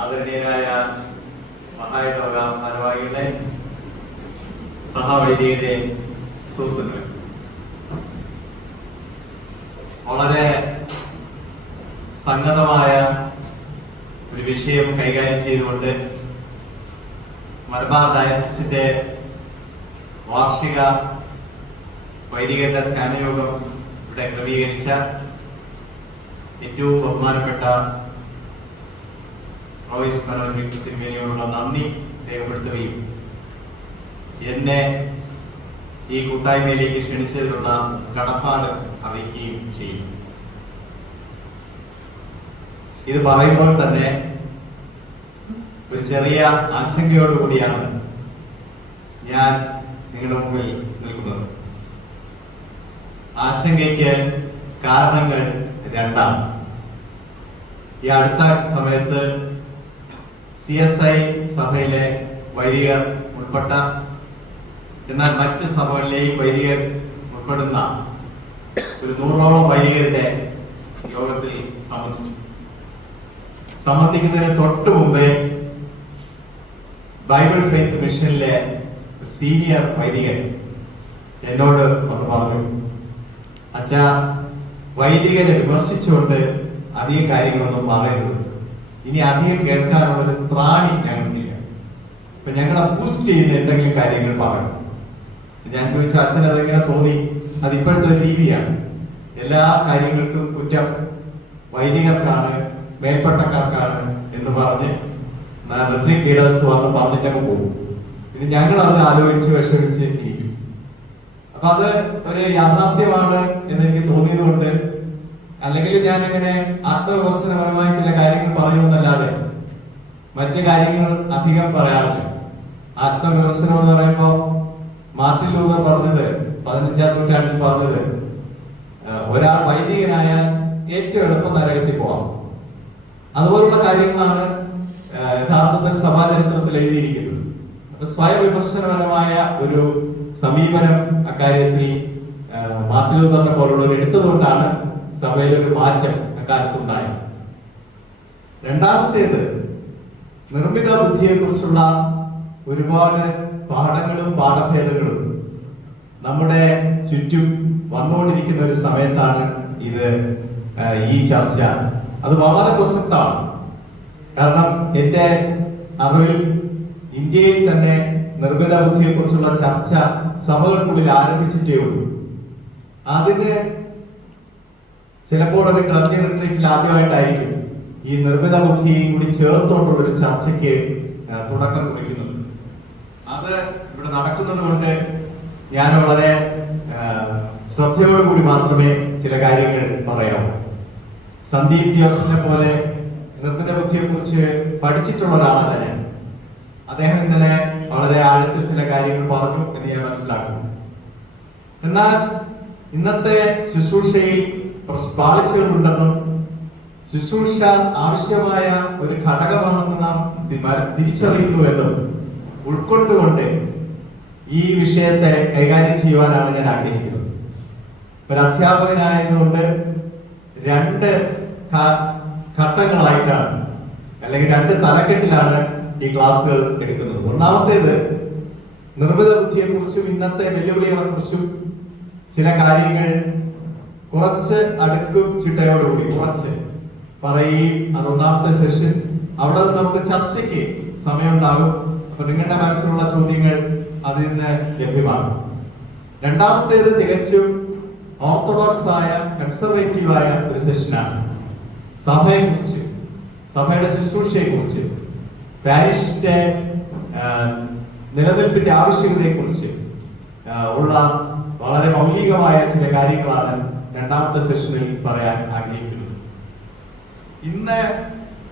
ആദരണീയരായ മഹായിടവക ഭാരവാഹികളെ, സഹവൈദികരെ, സുഹൃത്തുക്കളെ, വളരെ സംഗതമായ ഒരു വിഷയം കൈകാര്യം ചെയ്തുകൊണ്ട് മലബാർ ഡയസിന്റെ വാർഷിക വൈദികരുടെ ധ്യാനയോഗം ഇവിടെ ക്രമീകരിച്ച ഏറ്റവും ബഹുമാനപ്പെട്ട റോയ്സ് മനോജ് തിരുമേനിയോടുള്ള നന്ദി രേഖപ്പെടുത്തുകയും എന്നെ ഈ കൂട്ടായ്മയിലേക്ക് ക്ഷണിച്ചതിലുള്ള കടപ്പാട് അറിയിക്കുകയും ചെയ്യും. ഇത് പറയുമ്പോൾ തന്നെ ഒരു ചെറിയ ആശങ്കയോടുകൂടിയാണ് ഞാൻ നിങ്ങളുടെ മുമ്പിൽ നിൽക്കുന്നത്. ആശങ്കയ്ക്ക് കാരണങ്ങൾ രണ്ടാണ്. ഈ അടുത്ത സമയത്ത് CSI സഭയിലെ വൈദികർ ഉൾപ്പെട്ട, എന്നാൽ മറ്റ് സഭകളിലെയും വൈദികർ ഉൾപ്പെടുന്ന ഒരു 100ഓളം വൈദികരുടെ യോഗത്തിൽ സംബന്ധിക്കുന്നതിന് തൊട്ട് മുമ്പേ ബൈബിൾ ഫെയ്ത്ത് മിഷനിലെ സീനിയർ വൈദികൻ എന്നോട് ഒന്ന് പറഞ്ഞു, അച്ഛാ, വൈദികരെ വിമർശിച്ചുകൊണ്ട് അധികം കാര്യങ്ങളൊന്നും പറയരുത്, ഇനി അധികം കേൾക്കാനുള്ളൊരു ത്രാണി ഞങ്ങൾക്കില്ല, അപ്പൊ ഞങ്ങളെ ബൂസ്റ്റ് ചെയ്യുന്ന എന്തെങ്കിലും കാര്യങ്ങൾ പറയണം. ഞാൻ ചോദിച്ചു, അച്ഛൻ അതെങ്ങനെ തോന്നി? അത് ഇപ്പോഴത്തെ ഒരു രീതിയാണ്. എല്ലാ കാര്യങ്ങൾക്കും കുറ്റം വൈദികർക്കാണ്, മേൽപ്പട്ടക്കാർക്കാണ് എന്ന് പറഞ്ഞ് റിട്രീറ്റ് ലീഡേഴ്സ് പറഞ്ഞിട്ടങ്ങ് പോകും. ഇനി ഞങ്ങൾ അത് ആലോചിച്ച് വിഷമിച്ച് ഇരിക്കും. അപ്പൊ അത് ഒരു യാഥാർത്ഥ്യമാണ് എന്ന് എനിക്ക് തോന്നിയത് കൊണ്ട്, അല്ലെങ്കിൽ ഞാൻ ഇങ്ങനെ ആത്മവിമർശനപരമായ ചില കാര്യങ്ങൾ പറയുമെന്നല്ലാതെ മറ്റു കാര്യങ്ങൾ അധികം പറയാറില്ല. ആത്മവിമർശനം എന്ന് പറയുമ്പോ മാർട്ടിൻ ലൂതർ പറഞ്ഞത്, 15ാം നൂറ്റാണ്ടിൽ പറഞ്ഞത്, ഒരാൾ വൈദികനായാൽ ഏറ്റവും എളുപ്പം നരകത്തിൽ പോവാം. അതുപോലുള്ള കാര്യങ്ങളാണ് യഥാർത്ഥത്തിൽ സഭാചരിത്രത്തിൽ എഴുതിയിരിക്കുന്നത്. അപ്പൊ സ്വയം വിമർശനപരമായ ഒരു സമീപനം അക്കാര്യത്തിൽ മാർട്ടിൻ ലൂതറിനെ പോലുള്ളവർ എടുത്തതുകൊണ്ടാണ് സഭയിൽ ഒരു മാറ്റം അക്കാലത്തുണ്ടായത്. രണ്ടാമത്തേത്, നിർമ്മിത ബുദ്ധിയെ കുറിച്ചുള്ള ഒരുപാട് പാഠങ്ങളും പാഠഭേദങ്ങളും നമ്മുടെ ചുറ്റും വന്നുകൊണ്ടിരിക്കുന്ന ഒരു സമയത്താണ് ഇത് ഈ ചർച്ച. അത് വളരെ പ്രസക്തമാണ്. കാരണം എന്റെ അറിവിൽ ഇന്ത്യയിൽ തന്നെ നിർമ്മിത ബുദ്ധിയെ കുറിച്ചുള്ള ചർച്ച സഭകൾക്കുള്ളിൽ ആരംഭിച്ചിട്ടേ ഉള്ളൂ. അതിന് ചിലപ്പോൾ ഒരു ക്ലബ് റിട്രീറ്റിൽ ആദ്യമായിട്ടായിരിക്കും ഈ നിർമ്മിത ബുദ്ധിയും കൂടി ചേർത്തോണ്ടുള്ള ഒരു ചർച്ചയ്ക്ക് തുടക്കം കുറിക്കുന്നത്. അത് ഇവിടെ നടക്കുന്നത് കൊണ്ട് ഞാൻ വളരെ ശ്രദ്ധയോടുകൂടി മാത്രമേ ചില കാര്യങ്ങൾ പറയാവൂ. സന്ദീപ് ജോസഫിനെ പോലെ നിർമ്മിത ബുദ്ധിയെ കുറിച്ച് പഠിച്ചിട്ടുള്ള ഒരാളല്ല ഞാൻ. അദ്ദേഹം ഇന്നലെ വളരെ ആഴത്തിൽ ചില കാര്യങ്ങൾ പറഞ്ഞു എന്ന് ഞാൻ മനസ്സിലാക്കുന്നു. എന്നാൽ ഇന്നത്തെ ശുശ്രൂഷയിൽ പാളിച്ചകളുണ്ടെന്നും ശുശ്രൂഷ ആവശ്യമായ ഒരു ഘടകമാണെന്ന് നാം തിരിച്ചറിയുന്നുവെന്നും ഉൾക്കൊണ്ടുകൊണ്ട് ഈ വിഷയത്തെ കൈകാര്യം ചെയ്യുവാനാണ് ഞാൻ ആഗ്രഹിക്കുന്നത്. ഒരു അധ്യാപകനായതുകൊണ്ട് രണ്ട് ഘട്ടങ്ങളായിട്ടാണ്, അല്ലെങ്കിൽ രണ്ട് തലക്കെട്ടിലാണ് ഈ ക്ലാസ്സുകൾ എടുക്കുന്നത്. ഒന്നാമത്തേത്, നിർമ്മിത ബുദ്ധിയെ കുറിച്ചും ഇന്നത്തെ വെല്ലുവിളികളെ കുറിച്ചും ചില കാര്യങ്ങൾ കുറച്ച് അടുക്കും ചിട്ടയോടുകൂടി കുറച്ച് പറയുകയും, അത് ഒന്നാമത്തെ സെഷൻ. അവിടെ നിന്ന് നമുക്ക് ചർച്ചയ്ക്ക് സമയമുണ്ടാകും. അപ്പൊ നിങ്ങളുടെ മനസ്സിലുള്ള ചോദ്യങ്ങൾ അതിൽ നിന്ന് ലഭ്യമാകും. രണ്ടാമത്തേത് തികച്ചും ഓർത്തഡോക്സ് ആയ, കൺസർവേറ്റീവായ ഒരു സെഷനാണ്. സഭയെ കുറിച്ച്, സഭയുടെ ശുശ്രൂഷയെ കുറിച്ച്, പാരിഷിന്റെ നിലനിൽപ്പിന്റെ ആവശ്യകതയെ കുറിച്ച് ഉള്ള വളരെ മൗലികമായ ചില കാര്യങ്ങളാണ് രണ്ടാമത്തെ സെഷനിൽ പറയാൻ ആഗ്രഹിക്കുന്നത്. ഇന്ന്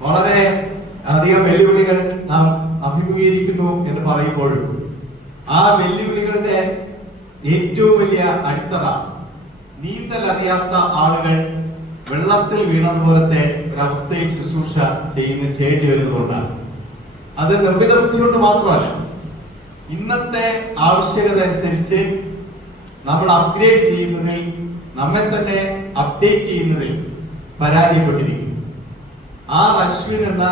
വളരെ അധികം വെല്ലുവിളികൾ നാം അഭിമുഖീകരിക്കുന്നു എന്ന് പറയുമ്പോഴും ആ വെല്ലുവിളികളുടെ ഏറ്റവും വലിയ അടിത്തറ നീന്തൽ അറിയാത്ത ആളുകൾ വെള്ളത്തിൽ വീണതുപോലത്തെ ഒരവസ്ഥയിൽ ശുശ്രൂഷ ചെയ്യേണ്ടി വരുന്നതുകൊണ്ടാണ്. അത് നിർമ്മിത ബുദ്ധി കൊണ്ട് മാത്രമല്ല, ഇന്നത്തെ ആവശ്യകത അനുസരിച്ച് നമ്മൾ അപ്ഗ്രേഡ് ചെയ്യുന്നതിൽ, നമ്മെ തന്നെ അപ്ഡേറ്റ് ചെയ്യുന്നതിൽ പരാജയപ്പെട്ടിരിക്കുന്നു. ആ അശ്വിൻ എന്ന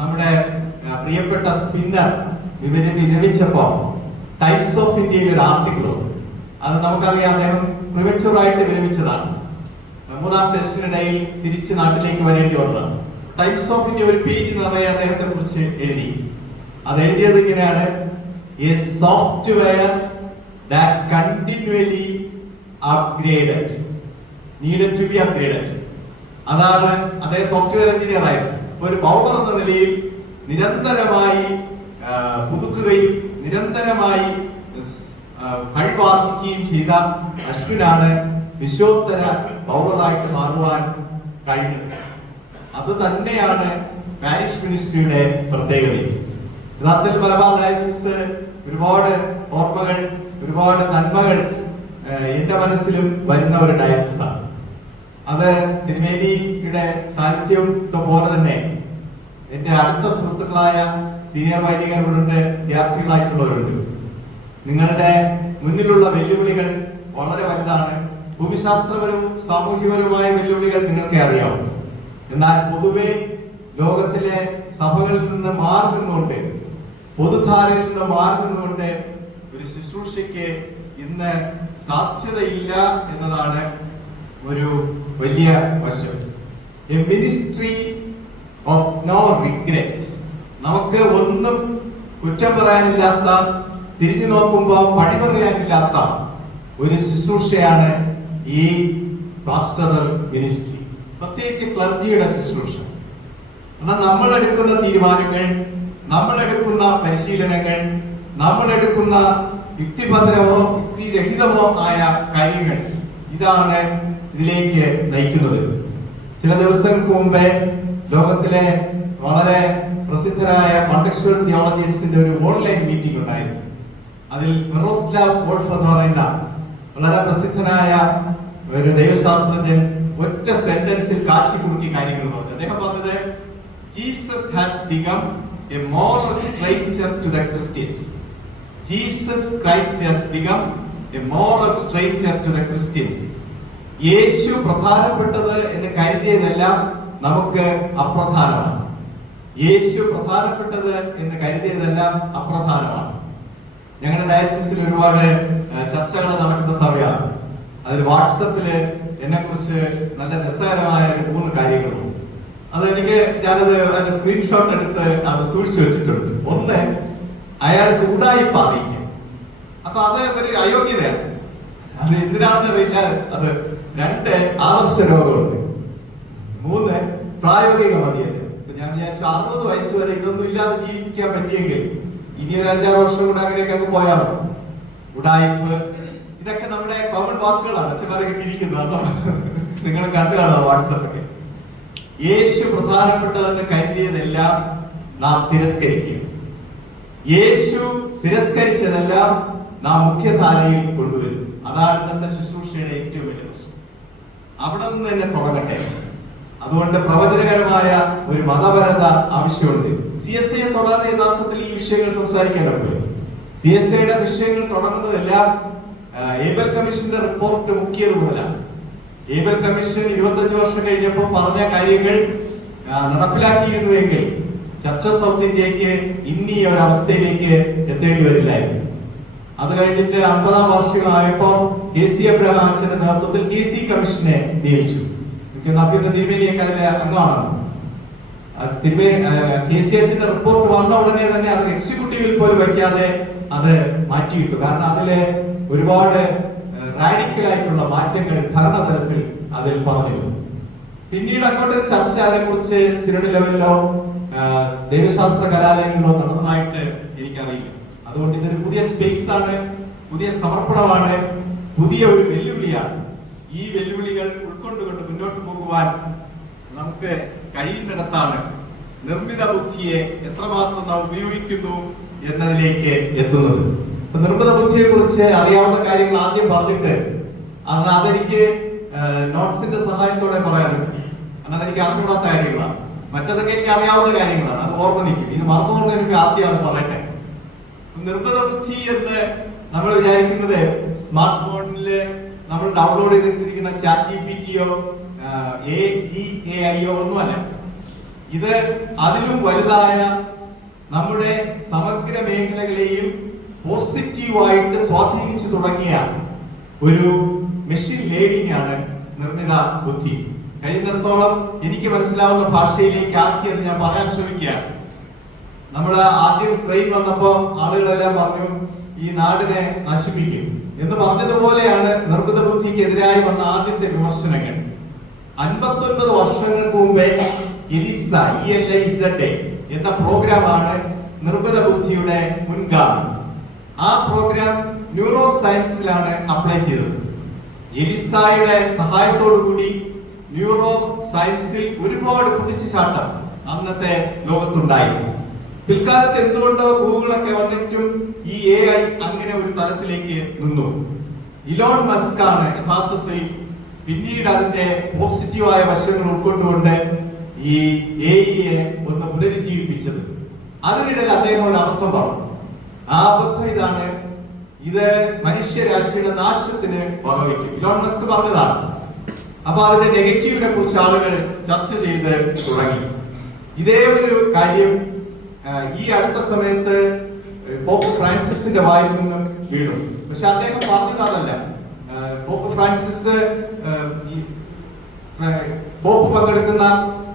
നമ്മുടെ പ്രിയപ്പെട്ട സ്പിന്നർ വിരമിച്ചപ്പോ ടൈംസ് ഓഫ് ഇന്ത്യയിൽ ഒരു ആർട്ടിക്കിൾ, അത് നമുക്കറിയാം അദ്ദേഹം പ്രിമച്യൂറായിട്ട് വിരമിച്ചതാണ്. മൂന്നാം ടെസ്റ്റിനിടയിൽ തിരിച്ച് നാട്ടിലേക്ക് വരേണ്ടി വന്നതാണ്. ടൈംസ് ഓഫ് ഇന്ത്യ ഒരു പേജ് നിറയെ അദ്ദേഹത്തെ കുറിച്ച് എഴുതി. അത് എഴുതിയത് ഇങ്ങനെയാണ്: a software that continually upgraded, needed to be upgraded. അതാണ് അദ്ദേഹം സോഫ്റ്റ്വെയർ എഞ്ചിനീയർ ആയിരുന്നു. ഒരു ബൗളർ എന്ന നിലയിൽ നിരന്തരമായി പുതുക്കുകയും നിരന്തരമായി കഴിവാർജിക്കുകയും ചെയ്ത അശ്വിനാണ് വിശ്വോത്തര ബൗളറായിട്ട് മാറുവാൻ കഴിഞ്ഞത്. അത് തന്നെയാണ് പാരിഷ് മിനിസ്ട്രിയുടെ പ്രത്യേകത. യഥാർത്ഥത്തിൽ മലബാർ ഡയസിസ് ഒരുപാട് ഓർമ്മകൾ, ഒരുപാട് നന്മകൾ എന്റെ മനസ്സിലും വരുന്ന ഒരു ഡയസിസാണ്. അത് തിരുമേനിയുടെ സാന്നിധ്യം പോലെ തന്നെ എന്റെ അടുത്ത സുഹൃത്തുക്കളായ സീനിയർ വൈദികരുണ്ട്, വിദ്യാർത്ഥികളായിട്ടുള്ളവരുണ്ട്. നിങ്ങളുടെ മുന്നിലുള്ള വെല്ലുവിളികൾ വളരെ വലുതാണ്. ഭൂമിശാസ്ത്രപരവും സാമൂഹികപരവുമായ വെല്ലുവിളികൾ നിങ്ങൾക്ക് അറിയാം. എന്നാൽ പൊതുവെ ലോകത്തിലെ സഭകളിൽ നിന്ന് മാറി നിന്നുകൊണ്ട്, പൊതുധാരയിൽ നിന്ന് മാറി നിന്നുകൊണ്ട് ഒരു ശുശ്രൂഷയ്ക്ക് ഇന്ന് സാധ്യതയില്ല എന്നതാണ് ഒരു വലിയ വശം. A ministry of no regrets. നമുക്ക് ഒന്നും കുറ്റം പറയാനില്ലാത്ത, തിരിഞ്ഞു നോക്കുമ്പോൾ പഴി പറയാനില്ലാത്ത ഒരു ശുശ്രൂഷയാണ് ഈ പാസ്റ്ററൽ മിനിസ്ട്രി, പ്രത്യേകിച്ച് ക്ലർജിയുടെ ശുശ്രൂഷ. എന്നാൽ നമ്മൾ എടുക്കുന്ന തീരുമാനങ്ങൾ, നമ്മൾ എടുക്കുന്ന പരിശീലനങ്ങൾ, നമ്മൾ എടുക്കുന്ന യുക്തിഭദ്രമോ യുക്തിരഹിതമോ ആയ കാര്യങ്ങൾ, ഇതാണ് ഇതിലേക്ക് നയിക്കുന്നത്. ചില ദിവസങ്ങൾക്ക് മുമ്പേ ലോകത്തിലെ വളരെ പ്രസിദ്ധരായ കോണ്ടെക്സ്റ്റുവൽ തിയോളജിയൻസിന്റെ ഒരു ഓൺലൈൻ മീറ്റിംഗ് ഉണ്ടായിരുന്നു. അതിൽ മിറോസ്ലാവ് വോൾഫ് എന്ന് പറയുന്ന വളരെ പ്രസിദ്ധനായ ഒരു ദൈവശാസ്ത്രജ്ഞൻ ഒറ്റ സെന്റൻസിൽ കാച്ചി കുറുക്കി കാര്യങ്ങൾ പറഞ്ഞു. അദ്ദേഹം പറഞ്ഞത്, Jesus has become a moral stranger to the Christians. Jesus Christ has become a moral stranger to the Christians. യേശു പ്രധാനപ്പെട്ടത് എന്ന് കരുതിയതെല്ലാം നമുക്ക് അപ്രധാനമാണ്. യേശു പ്രധാനപ്പെട്ടത് എന്ന് കരുതിയതെല്ലാം അപ്രധാനമാണ്. ഞങ്ങളുടെ ഡയസിസിൽ ഒരുപാട് ചർച്ചകൾ നടക്കുന്ന സമയമാണ്. അതിൽ വാട്സപ്പില് എന്നെ കുറിച്ച് നല്ല രസകരമായ 3 കാര്യങ്ങളുണ്ട്. ഞാനത് സ്ക്രീൻഷോട്ട് എടുത്ത് അത് സൂക്ഷിച്ചു വെച്ചിട്ടുണ്ട്. ഒന്ന്, അയാൾക്ക് ഉടായിപ്പ് അറിയിക്കും. അപ്പൊ അത് ഒരു അയോഗ്യതയാണ്. അത് എന്തിനാണെന്ന് അറിയില്ല. അത് 2, ആദർശ രോഗമുണ്ട്. 3, പ്രായോഗിക മതിയല്ല. ഞാൻ വിചാരിച്ചു 60 വയസ്സ് വരെ ഇതൊന്നും ഇല്ലാതെ ജീവിക്കാൻ പറ്റിയെങ്കിൽ ഇനി ഒരു 5-6 വർഷം കൂടെ അങ്ങനെയൊക്കെ അങ്ങ് പോയാൽ ഉടായിപ്പ്, ഇതൊക്കെ നമ്മുടെ കോമൺ വാക്കുകളാണ്. അച്ഛന്മാരൊക്കെ ചിരിക്കുന്നു, നിങ്ങൾ കണ്ടു കാണുക വാട്സപ്പൊക്കെ. യേശു പ്രധാനപ്പെട്ടതെന്ന് കരുതിയതെല്ലാം നാം തിരസ്കരിക്കുക. യേശു തിരസ്കരിച്ചതെല്ലാം നാം മുഖ്യധാരയിൽ കൊണ്ടുവരും. അതാണ് ഇന്നത്തെ ശുശ്രൂഷയുടെ ഏറ്റവും വലിയ പ്രശ്നം. അവിടെ നിന്ന് തന്നെ തുടങ്ങട്ടെ. അതുകൊണ്ട് പ്രവചനകരമായ ഒരു മതപരത ആവശ്യമുണ്ട്. CSI തുടർന്ന് യഥാർത്ഥത്തിൽ ഈ വിഷയങ്ങൾ സംസാരിക്കേണ്ടത്. CSIയുടെ വിഷയങ്ങൾ തുടങ്ങുന്നതെല്ലാം ഏബൽ കമ്മീഷന്റെ റിപ്പോർട്ട് മുക്കിയത് മുതലാണ്. ഏബൽ കമ്മീഷൻ 25 വർഷം കഴിഞ്ഞപ്പോൾ പറഞ്ഞ കാര്യങ്ങൾ നടപ്പിലാക്കിയിരുന്നുവെങ്കിൽ ചർച്ച് ഓഫ് സൗത്ത് ഇന്ത്യക്ക് ഇനി ഒരു അവസ്ഥയിലേക്ക് എത്തേണ്ടി വരില്ലായിരുന്നു. അത് കഴിഞ്ഞിട്ട് 50-ാം വാർഷികമായപ്പോ KC അബ്രഹാം അച്ഛന്റെ നേതൃത്വത്തിൽ KC കമ്മീഷനെ നിയമിച്ചു. തിരുമേനിയൊക്കെ അതിലെ അംഗമാണ്. KC അച്ഛന്റെ റിപ്പോർട്ട് വന്ന ഉടനെ തന്നെ അത് എക്സിക്യൂട്ടീവിൽ പോലും വയ്ക്കാതെ അത് മാറ്റിയിട്ടു. കാരണം അതിലെ ഒരുപാട് റാഡിക്കൽ ആയിട്ടുള്ള മാറ്റങ്ങൾ ഭരണതലത്തിൽ അതിൽ പറഞ്ഞിരുന്നു. പിന്നീട് അങ്ങോട്ടൊരു ചർച്ച അതേക്കുറിച്ച് സിനഡ് ലെവലിലോ ദൈവശാസ്ത്ര കലാലയങ്ങളിലോ നടന്നതായിട്ട് എനിക്കറിയില്ല. അതുകൊണ്ട് ഇതൊരു പുതിയ സ്പേസ് ആണ്, പുതിയ സമർപ്പണമാണ്, പുതിയ ഒരു വെല്ലുവിളിയാണ്. ഈ വെല്ലുവിളികൾ ഉൾക്കൊണ്ടുകൊണ്ട് മുന്നോട്ട് പോകുവാൻ നമുക്ക് കഴിയുന്നിടത്താണ് നിർമ്മിത ബുദ്ധിയെ എത്രമാത്രം നാം ഉപയോഗിക്കുന്നു എന്നതിലേക്ക് എത്തുന്നത്. നിർമ്മിത ബുദ്ധിയെ കുറിച്ച് അറിയാവുന്ന കാര്യങ്ങൾ ആദ്യം പറഞ്ഞിട്ട് അതെനിക്ക് നോട്ട്സിന്റെ സഹായത്തോടെ പറയാനുണ്ട്. അതെനിക്ക് അറിഞ്ഞുകൂടാത്ത കാര്യങ്ങളാണ്. മറ്റതൊക്കെ എനിക്ക് അറിയാവുന്ന കാര്യങ്ങളാണ്, അത് ഓർമ്മ നിൽക്കും. ഇത് മറന്നുകൊണ്ട് എനിക്ക് ആദ്യം അത് പറയട്ടെ. നിർമ്മിത ബുദ്ധി എന്ന് നമ്മൾ വിചാരിക്കുന്നത് സ്മാർട്ട് ഫോണില് നമ്മൾ ഡൗൺലോഡ് ചെയ്തിട്ടിരിക്കുന്ന ChatGPT-യോ AGI ഒന്നുമല്ല. ഇത് അതിലും വലുതായ നമ്മുടെ സമഗ്ര മേഖലകളെയും പോസിറ്റീവായിട്ട് സ്വാധീനിച്ചു തുടങ്ങിയ ഒരു മെഷീൻ ലേണിംഗ് ആണ് നിർമ്മിത ബുദ്ധി. കഴിയുന്നിടത്തോളം എനിക്ക് മനസ്സിലാവുന്ന ഭാഷയിലേക്ക് ആക്കിയത് ഞാൻ പറയാൻ ശ്രമിക്കുകയാണ്. നമ്മൾ ആദ്യം ട്രെയിൻ വന്നപ്പോ ആളുകളെല്ലാം പറഞ്ഞു ഈ നാടിനെ നശിപ്പിക്കും എന്ന് പറഞ്ഞതുപോലെയാണ് നിർമ്മിത ബുദ്ധിക്ക് എതിരായി വന്ന ആദ്യത്തെ വിമർശനങ്ങൾ. 59 വർഷങ്ങൾക്ക് മുമ്പേ എലിസ എന്ന പ്രോഗ്രാമാണ് നിർമ്മിത ബുദ്ധിയുടെ മുൻഗാമി. ആ പ്രോഗ്രാം ന്യൂറോ സയൻസിലാണ് അപ്ലൈ ചെയ്തത്. എലിസയുടെ സഹായത്തോടു കൂടി ന്യൂറോ സയൻസിൽ ഒരുപാട് കുതിച്ചുചാട്ടം അന്നത്തെ ലോകത്തുണ്ടായി. പിൽക്കാലത്ത് എന്തുകൊണ്ടോ ഗൂഗിളൊക്കെ വന്നിട്ടും ഈ AI അങ്ങനെ ഒരു തലത്തിലേക്ക് നിന്നു. ഇലോൺ മസ്ക് ആണ് യഥാർത്ഥത്തിൽ പിന്നീട് അതിന്റെ പോസിറ്റീവായ വശങ്ങൾ ഉൾക്കൊണ്ടുകൊണ്ട് ഈ AI ഒന്ന് പുനരുജ്ജീവിപ്പിച്ചത്. അതിനിടയിൽ അദ്ദേഹം ഒരു അബദ്ധം പറഞ്ഞു. ആ അബദ്ധം ഇതാണ്: ഇത് മനുഷ്യരാശിയുടെ നാശത്തിന് വകവയ്ക്കും. ഇലോൺ മസ്ക് പറഞ്ഞതാണ്. അപ്പൊ അതിന്റെ നെഗറ്റീവിനെ കുറിച്ച് ആളുകൾ ചർച്ച ചെയ്ത് തുടങ്ങി. ഇതേ ഒരു കാര്യം ഈ അടുത്ത സമയത്ത് പോപ്പ് ഫ്രാൻസിസിന്റെ വായിൽ നിന്നും വീണു. പക്ഷെ അദ്ദേഹം പറഞ്ഞത് അതല്ല. പോപ്പ് ഫ്രാൻസിസ് പോപ്പ് പങ്കെടുക്കുന്ന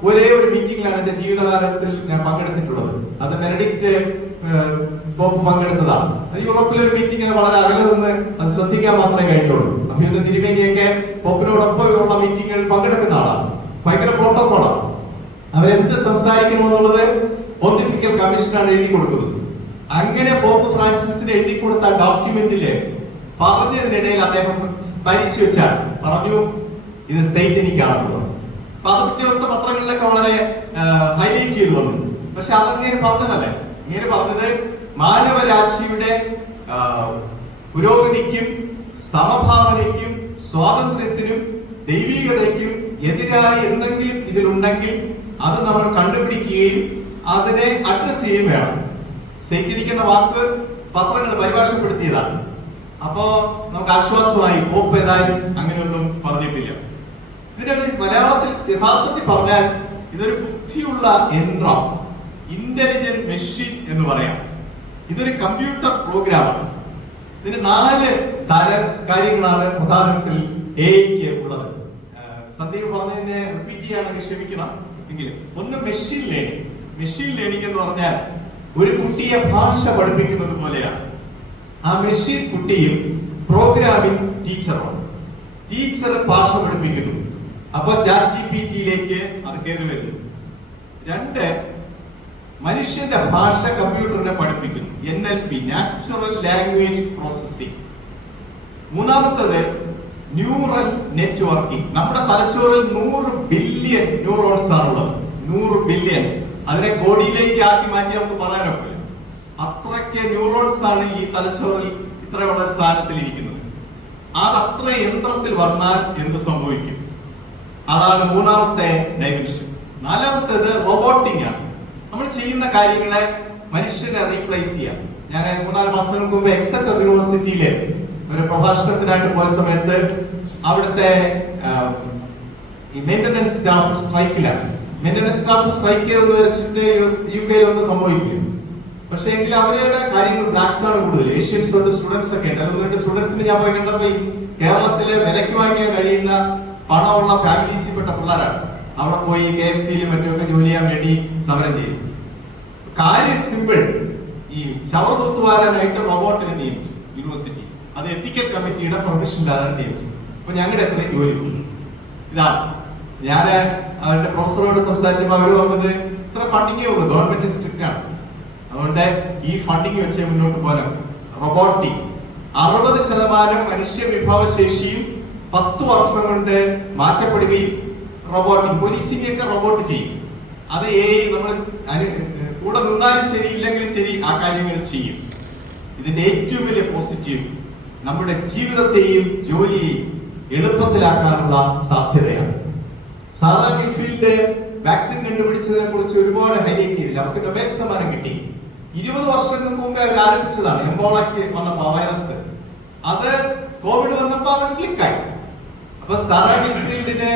ഒരേ ഒരു മീറ്റിംഗിലാണ് എന്റെ ജീവിതകാലത്തിൽ ഞാൻ പങ്കെടുത്തിട്ടുള്ളത്. അത് ബെനഡിക്റ്റ് പോപ്പ് പങ്കെടുത്തതാണ്. അത് യൂറോപ്പിലെ ഒരു മീറ്റിംഗ്, വളരെ അകലെ നിന്ന് അത് ശ്രദ്ധിക്കാൻ മാത്രമേ കഴിഞ്ഞുള്ളൂ. അഭിയുന്ന തിരുമേനിയൊക്കെ പോപ്പിനോടൊപ്പം ഉള്ള മീറ്റിങ്ങുകളിൽ പങ്കെടുക്കുന്ന ആളാണ്. ഭയങ്കര പ്രോട്ടോകോളാണ്. അവരെന്ത് സംസാരിക്കണമെന്നുള്ളത് പോണ്ടിഫിക്കൽ കമ്മീഷനാണ് എഴുതി കൊടുക്കുന്നത്. അങ്ങനെ പോപ്പ് ഫ്രാൻസിസിന് എഴുതി കൊടുത്ത ഡോക്യുമെന്റില് പറഞ്ഞതിനിടയിൽ അദ്ദേഹം പരിശു വെച്ചാൽ പറഞ്ഞു ഇത് സൈറ്റനിക്കാണെന്നുള്ളത്. അപ്പൊ അത് പിറ്റേ ദിവസം പത്രങ്ങളിലൊക്കെ വളരെ ഹൈലൈറ്റ് ചെയ്തു വന്നു. പക്ഷെ അതങ്ങനെ പറഞ്ഞതല്ലേ. ഇങ്ങനെ പറഞ്ഞത് മാനവരാശിയുടെ പുരോഗതിക്കും സമഭാവനയ്ക്കും സ്വാതന്ത്ര്യത്തിനും ദൈവികതയ്ക്കും എതിരായി എന്തെങ്കിലും ഇതിലുണ്ടെങ്കിൽ അത് നമ്മൾ കണ്ടുപിടിക്കുകയും അതിനെ അഡ്രസ് ചെയ്യുകയും വേണം. സൈറ്റനിക്കുന്ന വാക്ക് പത്രങ്ങൾ പരിഭാഷപ്പെടുത്തിയതാണ്. അപ്പോ നമുക്ക് ആശ്വാസമായി. പോപ്പ് ഏതായാലും അങ്ങനെയൊന്നും പറഞ്ഞിട്ടില്ല. ഇതിന്റെ മലയാളത്തിൽ യഥാർത്ഥത്തിൽ പറഞ്ഞാൽ ഇതൊരു ബുദ്ധിയുള്ള യന്ത്രം, ഇന്റലിജന്റ് മെഷീൻ എന്ന് പറയാം. ഇതൊരു കമ്പ്യൂട്ടർ പ്രോഗ്രാമാണ്. ഇതിന് 4 കാര്യങ്ങളാണ് പ്രധാനത്തിൽ AIക്ക് ഉള്ളത്. സന്ദീപ് പറഞ്ഞതിനെ റിപ്പീറ്റ് ചെയ്യാണെങ്കിൽ ക്ഷമിക്കണം എങ്കിലും. ഒന്ന് മെഷീൻ ലേണിംഗ്. മെഷീൻ ലേണിംഗ് എന്ന് പറഞ്ഞാൽ ഒരു കുട്ടിയെ ഭാഷ പഠിപ്പിക്കുന്നത് പോലെയാണ്. ആ മെഷീൻ കുട്ടിയും പ്രോഗ്രാമിംഗ് ടീച്ചറും. ടീച്ചർ ഭാഷ പഠിപ്പിക്കുന്നു. അപ്പൊ ChatGPTയിലേക്ക് അത് കയറി വരുന്നു. 2, മനുഷ്യന്റെ ഭാഷ കമ്പ്യൂട്ടറിനെ പഠിപ്പിക്കുന്നു. NLP, natural language processing. 3, neural networking. നമ്മുടെ തലച്ചോറിൽ 100 ബില്യൺ ന്യൂറോൺസ് ആണുള്ളത്. 100 ബില്യൺസ്. അതിനെ കോടിയിലേക്ക് ആക്കി മാറ്റി നമുക്ക് പറയാനൊക്കെ. അത്രയ്ക്ക് ന്യൂറോൺസ് ആണ് ഈ തലച്ചോറിൽ ഇത്രയുള്ള സ്ഥാനത്തിൽ ഇരിക്കുന്നത്. അത് അത്ര യന്ത്രത്തിൽ വന്നാൽ എന്ത് സംഭവിക്കും? അതാണ് 3ാമത്തെ ഡൈമെൻഷൻ. 4ാമത്തേത് റോബോട്ടിംഗ് ആണ്. നമ്മൾ ചെയ്യുന്ന കാര്യങ്ങളെ മനുഷ്യനെ റീപ്ലേസ് ചെയ്യാം. ഞാൻ 3-4 മാസങ്ങൾക്ക് മുമ്പ് എക്സെറ്റർ യൂണിവേഴ്സിറ്റിയിലെ ഒരു പ്രഭാഷണത്തിനായിട്ട് പോയ സമയത്ത് അവിടുത്തെ മെയിന്റനൻസ് സ്റ്റാഫ് സ്ട്രൈക്കിലാണ്. മെയിന്റനൻസ് സ്റ്റാഫ് സ്ട്രൈക്ക് ചെയ്തെന്ന് വെച്ചിട്ട് UK ഒന്നും സംഭവിക്കും. പക്ഷെ എങ്കിൽ അവരുടെ കാര്യങ്ങൾ ബ്ലാക്സ് ആണ് കൂടുതൽ. ഏഷ്യൻസ് ഉണ്ട്, സ്റ്റുഡൻസ് ഒക്കെ ഉണ്ട്. അതുകൊണ്ട് സ്റ്റുഡൻസിന് ഞാൻ പോയി കണ്ടപ്പോൾ കേരളത്തിലെ വിലയ്ക്ക് വാങ്ങിക്കാൻ കഴിയുന്ന പണമുള്ള ഫാമിലീസിൽപ്പെട്ട പിള്ളേരാണ്. അവിടെ പോയി KFCയിലും മറ്റുമൊക്കെ ജോലി ചെയ്യാൻ വേണ്ടി സമരം ചെയ്യും. കാര്യം സിമ്പിൾ. ഈ ശവർ തൂത്തുവാരാനായിട്ട് റോബോട്ടിനെ നിയമിച്ചു യൂണിവേഴ്സിറ്റി. അത് എത്തിക്കൽ കമ്മിറ്റിയുടെ പെർമിഷനിലാണ് നിയമിച്ചത്. അപ്പൊ ഞങ്ങളുടെ എത്ര ജോലി ഇതാണ്. ഞാൻ അവരുടെ പ്രൊഫസറോട് സംസാരിച്ചപ്പോൾ അവർ പറഞ്ഞത് ഇത്ര ഫണ്ടിങ്ങേ ഉള്ളൂ, ഗവൺമെന്റ് സ്ട്രിക്റ്റ് ആണ്, അതുകൊണ്ട് ഈ ഫണ്ടിങ് വെച്ച് മുന്നോട്ട് പോകാൻ. റോബോട്ടിക് 60% മനുഷ്യ വിഭവശേഷിയും 10 വർഷം കൊണ്ട് മാറ്റപ്പെടുകയും റോബോട്ടിക് പോലീസിംഗ് ഒക്കെ റോബോട്ട് ചെയ്യും. അത് നമ്മൾ കൂടെ നിന്നാലും ശരി ഇല്ലെങ്കിലും ശരി ആ കാര്യങ്ങൾ ചെയ്യും. ഇതിന്റെ ഏറ്റവും വലിയ പോസിറ്റീവ് നമ്മുടെ ജീവിതത്തെയും ജോലിയെയും എളുപ്പത്തിലാക്കാനുള്ള സാധ്യതയാണ്. സാറാ ഗിൽഫീൽഡ് വാക്സിൻ കണ്ടുപിടിച്ചതിനെ കുറിച്ച് ഒരുപാട് ഹൈലൈറ്റ് ചെയ്തില്ല. അവർക്ക് നൊബേൽ സമ്മാനം കിട്ടി. 20 വർഷങ്ങൾക്ക് മുമ്പേ അവർ ആരംഭിച്ചതാണ്. എംബോളയ്ക്ക് വന്നപ്പോ വൈറസ്, അത് കോവിഡ് വന്നപ്പോ അത് ക്ലിക്കായി. അപ്പൊ സാറാ ഗിൽഫീൽഡിന്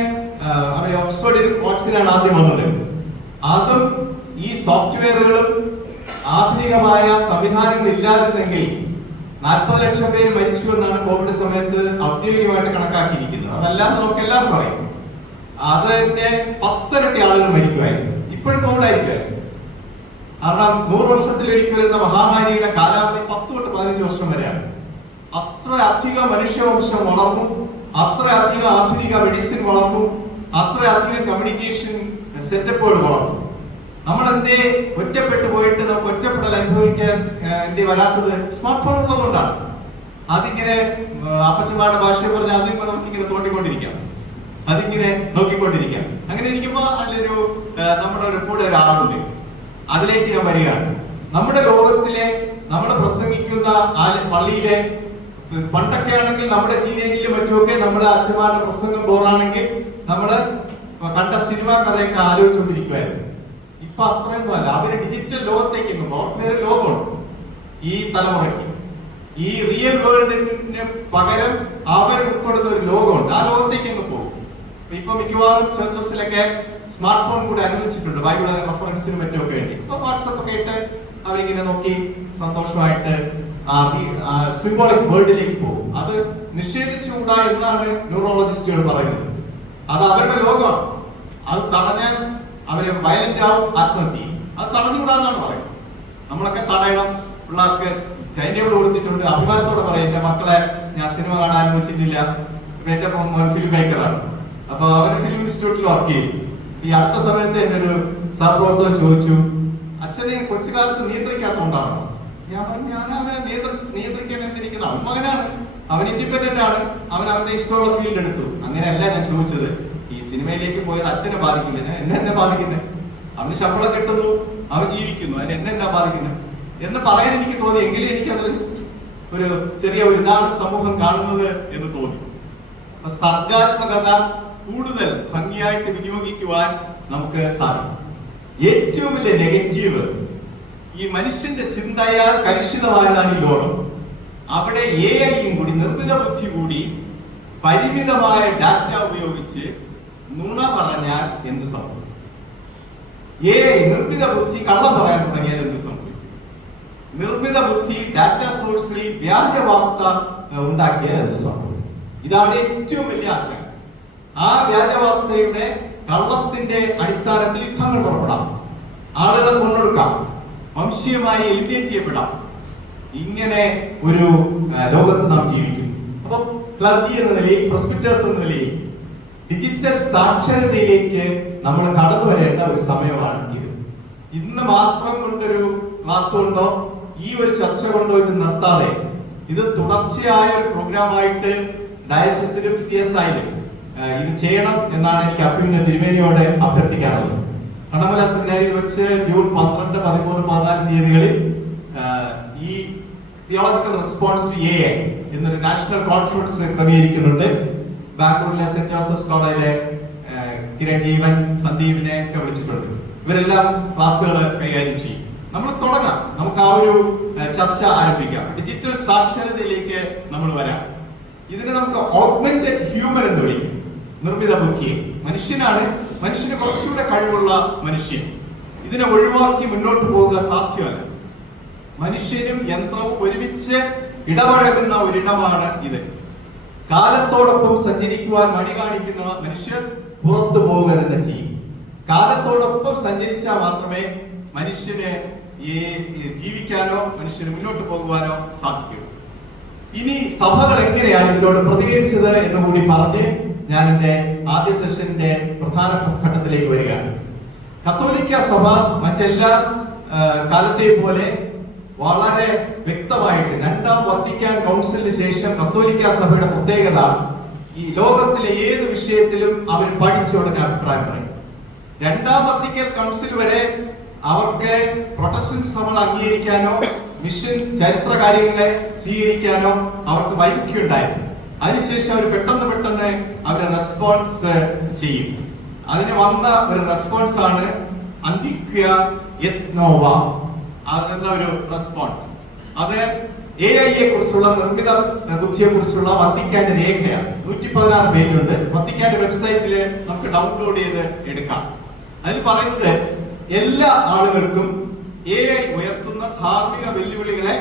അവര് ഓക്സ്ഫോർഡിൽ വാക്സിനാണ് ആദ്യം വന്നത്. അതും ഈ സോഫ്റ്റ്വെയറുകളും ആധുനികമായ സംവിധാനങ്ങൾ ഇല്ലാതിരുന്നെങ്കിൽ 40 ലക്ഷം പേര് മരിച്ചു എന്നാണ് കോവിഡ് സമയത്ത് ഔദ്യോഗികമായിട്ട് കണക്കാക്കിയിരിക്കുന്നത്. അതല്ല നമുക്ക് എല്ലാവർക്കും അറിയാം. അതിന്റെ 10 ഇരട്ടി ആളുകൾ മരിക്കുമായിരുന്നു. ഇപ്പോഴും കോവിഡ് ആയിരിക്കുമായിരുന്നു. കാരണം 100 വർഷത്തിലൊരിക്കൽ വരുന്ന മഹാമാരിയുടെ കാലാവധി 10 തൊട്ട് 15 വർഷം വരെയാണ്. അത്ര അധികം മനുഷ്യവംശം വളർന്നു, അത്ര അധികം ആധുനിക മെഡിസിൻ വളർന്നു, അത്ര അധികം കമ്മ്യൂണിക്കേഷൻ സെറ്റപ്പുകൾ വളർന്നു. നമ്മൾ എന്തേ ഒറ്റപ്പെട്ടു പോയിട്ട് നമുക്ക് ഒറ്റപ്പെടൽ അനുഭവിക്കാൻ വരാത്തത്? സ്മാർട്ട് ഫോൺ ഉള്ളതുകൊണ്ടാണ്. അതിങ്ങനെ അപ്പച്ചന്മാരുടെ ഭാഷ പറഞ്ഞാൽ അതിങ്ങനെ നമുക്കിങ്ങനെ തോണ്ടിക്കൊണ്ടിരിക്കാം, അതിങ്ങനെ നോക്കിക്കൊണ്ടിരിക്കാം. അങ്ങനെ ഇരിക്കുമ്പോ അതിലൊരു നമ്മുടെ ഒരു കൂടെ ഒരാളുണ്ട്. അതിലേക്ക് ഞാൻ വരികയാണ്. നമ്മുടെ ലോകത്തിലെ നമ്മൾ പ്രസംഗിക്കുന്ന പള്ളിയിലെ പണ്ടൊക്കെ ആണെങ്കിൽ നമ്മുടെ ടീനേജിലും മറ്റുമൊക്കെ നമ്മുടെ അച്ഛന്മാരുടെ പ്രസംഗം ബോറാണെങ്കിൽ നമ്മള് കണ്ട സിനിമ കഥയൊക്കെ ആലോചിച്ചുകൊണ്ടിരിക്കുമായിരുന്നു. ഇപ്പൊ അത്രയൊന്നും അല്ല. അവര് ഡിജിറ്റൽ ലോകത്തേക്ക് വേറെ ലോകമുണ്ട് ഈ തലമുറയ്ക്ക്. ഈ റിയൽ വേൾഡിന് പകരം അവർ ഉൾപ്പെടുന്ന ഒരു ലോകമുണ്ട്. ആ ലോകത്തേക്ക് അങ്ങ് പോകും. ഇപ്പൊ മിക്കവാറും ചർച്ചസിലൊക്കെ സ്മാർട്ട് ഫോൺ കൂടെ അനുവദിച്ചിട്ടുണ്ട് ബൈബിൾ റെഫറൻസിനും മറ്റുമൊക്കെ വേണ്ടി. ഇപ്പൊ വാട്സപ്പ് ഒക്കെ ഇട്ട് അവരിങ്ങനെ നോക്കി സന്തോഷമായിട്ട് സിംബോളിക് വേൾഡിലേക്ക് പോകും. അത് നിഷേധിച്ചുകൂടാ എന്നാണ് ന്യൂറോളജിസ്റ്റുകൾ പറയുന്നത്. അത് അവരുടെ ലോകമാണ്. അത് തടഞ്ഞാൽ അവര് വയലന്റ് ആവും, ആത്മഹത്യ. അത് തടഞ്ഞുകൂടാന്നാണ് പറയുന്നത്. നമ്മളൊക്കെ തടയണം. പിള്ളേർക്ക് ടൈം ടേബിൾ കൊടുത്തിട്ടുണ്ട്. അഭിമാനത്തോടെ പറയും, എന്റെ മക്കളെ ഞാൻ സിനിമ കാണാൻ അനുവദിച്ചിട്ടില്ല. എന്റെ ഫിലിം മേക്കറാണ്. അപ്പൊ അവര് ഫിലിം ഇൻസ്റ്റിറ്റ്യൂട്ടിൽ വർക്ക് ചെയ്യും. ഈ അടുത്ത സമയത്ത് എന്നെ ഒരു സഹപ്രവർത്തകൻ ചോദിച്ചു, അച്ഛനെ കൊച്ചുകാലത്ത് നിയന്ത്രിക്കാത്തതുകൊണ്ടാണോ? ഞാൻ പറഞ്ഞു, ഞാൻ അവനെ നിയന്ത്രിക്കാൻ എന്തിരിക്കണം? അവൻ മകനാണ്, അവൻ ഇൻഡിപെൻഡന്റ് ആണ്, അവൻ അവന്റെ ഇഷ്ടമുള്ള ഫീൽഡ് എടുത്തു. അങ്ങനെയല്ല ഞാൻ ചോദിച്ചത്. ഈ സിനിമയിലേക്ക് പോയത് അച്ഛനെ ബാധിക്കില്ല, ഞാൻ എന്നെ ബാധിക്കുന്നത്. അവന് ശമ്പളം കിട്ടുന്നു, അവൻ ജീവിക്കുന്നു, അതിന് എന്നെ ബാധിക്കുന്നത് എന്ന് പറയാൻ എനിക്ക് തോന്നി. എങ്കിലും എനിക്കത് ഒരു ചെറിയ ഒരു ഇതാണ് സമൂഹം കാണുന്നത് എന്ന് തോന്നി. സർഗാത്മകത കൂടുതൽ ഭംഗിയായിട്ട് വിനിയോഗിക്കുവാൻ നമുക്ക് സാധിക്കും. ഏറ്റവും വലിയ നെഗറ്റീവ് ഈ മനുഷ്യന്റെ ചിന്തയാൽ കലുഷിതമായതാണ് ഈ ലോകം. അവിടെ AI-യും കൂടി, നിർമ്മിത ബുദ്ധി കൂടി പരിമിതമായ ഡാറ്റ ഉപയോഗിച്ച് നുണ പറഞ്ഞാൽ എന്ത് സംഭവിക്കും? AI നിർമ്മിത ബുദ്ധി കള്ളം പറയാൻ തുടങ്ങിയാൽ എന്ത് സംഭവിക്കും? നിർമ്മിത ബുദ്ധി ഡാറ്റ സോഴ്സിൽ വ്യാജ വാർത്ത ഉണ്ടാക്കിയാൽ എന്ത് സംഭവിക്കും? ഇതാണ് ഏറ്റവും വലിയ ആശങ്ക. ആ വ്യാജ വാർത്തയുടെ കള്ളത്തിന്റെ അടിസ്ഥാനത്തിൽ യുദ്ധങ്ങൾ പുറപ്പെടാം, ആളുകളെ കൊന്നൊടുക്കാം, വംശീയമായി എലിമിനേറ്റ് ചെയ്യപ്പെടാം. ഇങ്ങനെ ഒരു ലോകത്ത് നാം ജീവിക്കും. അപ്പൊ ക്ലർജി എന്ന നിലയിൽ, പ്രസ്ബിറ്റേഴ്സ് എന്ന നിലയിൽ ഡിജിറ്റൽ സാക്ഷരതയിലേക്ക് നമ്മൾ കടന്നു വരേണ്ട ഒരു സമയമാണ് ഇത്. ഇന്ന് മാത്രം കൊണ്ടൊരു ക്ലാസ് കൊണ്ടോ ഈ ഒരു ചർച്ച കൊണ്ടോ ഇത് നിർത്താതെ ഇത് തുടർച്ചയായ ഒരു പ്രോഗ്രാമായിട്ട് ഡയസിസിലും CSIയിലും ഇത് ചെയ്യണം എന്നാണ് എനിക്ക് അഭിമന്യ തിരുമേനിയോട് അഭ്യർത്ഥിക്കാറുള്ളത്. കണ്ണമല സെമിനാരിയിൽ വെച്ച് ജൂൺ 12, 13, 14 തീയതികളിൽ ഈ തിയോളജിക്കൽ റെസ്പോൺസ് ടു AI എന്നൊരു നാഷണൽ കോൺഫറൻസ് ക്രമീകരിക്കുന്നുണ്ട്. ബാംഗ്ലൂരിലെ സെന്റ് ജോസഫ്സ് കോളേജിലെ കിരൺ ജീവൻ, സന്ദീപിനെ ഒക്കെ വിളിച്ചിട്ടുണ്ട്. ഇവരെല്ലാം ക്ലാസ്സുകൾ കൈകാര്യം ചെയ്യും. നമ്മൾ തുടങ്ങാം, നമുക്ക് ആ ഒരു ചർച്ച ആരംഭിക്കാം. ഡിജിറ്റൽ സാക്ഷരതയിലേക്ക് നമ്മൾ വരാം. ഇതിനെ നമുക്ക് ഓഗ്മെന്റഡ് ഹ്യൂമൻ എന്ന് വിളിക്കും. നിർമ്മിത ബുദ്ധിയെ മനുഷ്യനാണ്, മനുഷ്യന് കുറച്ചുകൂടെ കഴിവുള്ള മനുഷ്യൻ. ഇതിനെ ഒഴിവാക്കി മുന്നോട്ട് പോവുക സാധ്യമല്ല. മനുഷ്യനും യന്ത്രവും ഒരുമിച്ച് ഇടപഴകുന്ന ഒരിടമാണ് ഇത്. കാലത്തോടൊപ്പം സഞ്ചരിക്കുവാൻ മടി കാണിക്കുന്ന മനുഷ്യർ പുറത്തു പോവുക തന്നെ ചെയ്യും. കാലത്തോടൊപ്പം സഞ്ചരിച്ചാൽ മാത്രമേ മനുഷ്യന് ജീവിക്കാനോ മനുഷ്യന് മുന്നോട്ട് പോകുവാനോ സാധിക്കൂ. ഇനി സഭകൾ എങ്ങനെയാണ് ഇതിനോട് പ്രതികരിച്ചത് എന്ന് കൂടി പറഞ്ഞ് ഞാൻ എന്റെ ആദ്യ സെഷന്റെ പ്രധാന ഘട്ടത്തിലേക്ക് വരികയാണ്. കത്തോലിക്ക സഭ മറ്റെല്ലാ കാലത്തെയും പോലെ വളരെ വ്യക്തമായിട്ട് രണ്ടാം വത്തിക്കാൻ കൗൺസിലിന് ശേഷം കത്തോലിക്ക സഭയുടെ പ്രത്യേകത ഈ ലോകത്തിലെ ഏത് വിഷയത്തിലും അവർ പഠിച്ചുടനെ അഭിപ്രായം പറയും. രണ്ടാം വത്തിക്കൽ കൗൺസിൽ വരെ അവർക്ക് പ്രൊട്ടസ്റ്റന്റ് സഭ അംഗീകരിക്കാനോ മിഷൻ ചരിത്ര കാര്യങ്ങളെ സ്വീകരിക്കാനോ അവർക്ക് വൈമുഖ്യം ഉണ്ടായിരുന്നു. അതിനുശേഷം അവർ പെട്ടെന്ന് അവരെ റെസ്പോൺസ് ചെയ്യും. അതിന് വന്ന ഒരു റെസ്പോൺസ് ആണ് അന്റിക്വിയ എത് നോവ എന്ന ഒരു റെസ്പോൺസ്. അത് AI-യെ കുറിച്ചുള്ള, നിർമ്മിത ബുദ്ധിയെ കുറിച്ചുള്ള വത്തിക്കാന്റെ രേഖയാണ്. 116 പേജുണ്ട്. വത്തിക്കാന്റെ വെബ്സൈറ്റിൽ നമുക്ക് ഡൗൺലോഡ് ചെയ്ത് എടുക്കാം. അതിൽ പറയുന്നത് എല്ലാ ആളുകൾക്കും AI ഉയർത്തുന്ന ധാർമ്മിക വെല്ലുവിളികളെ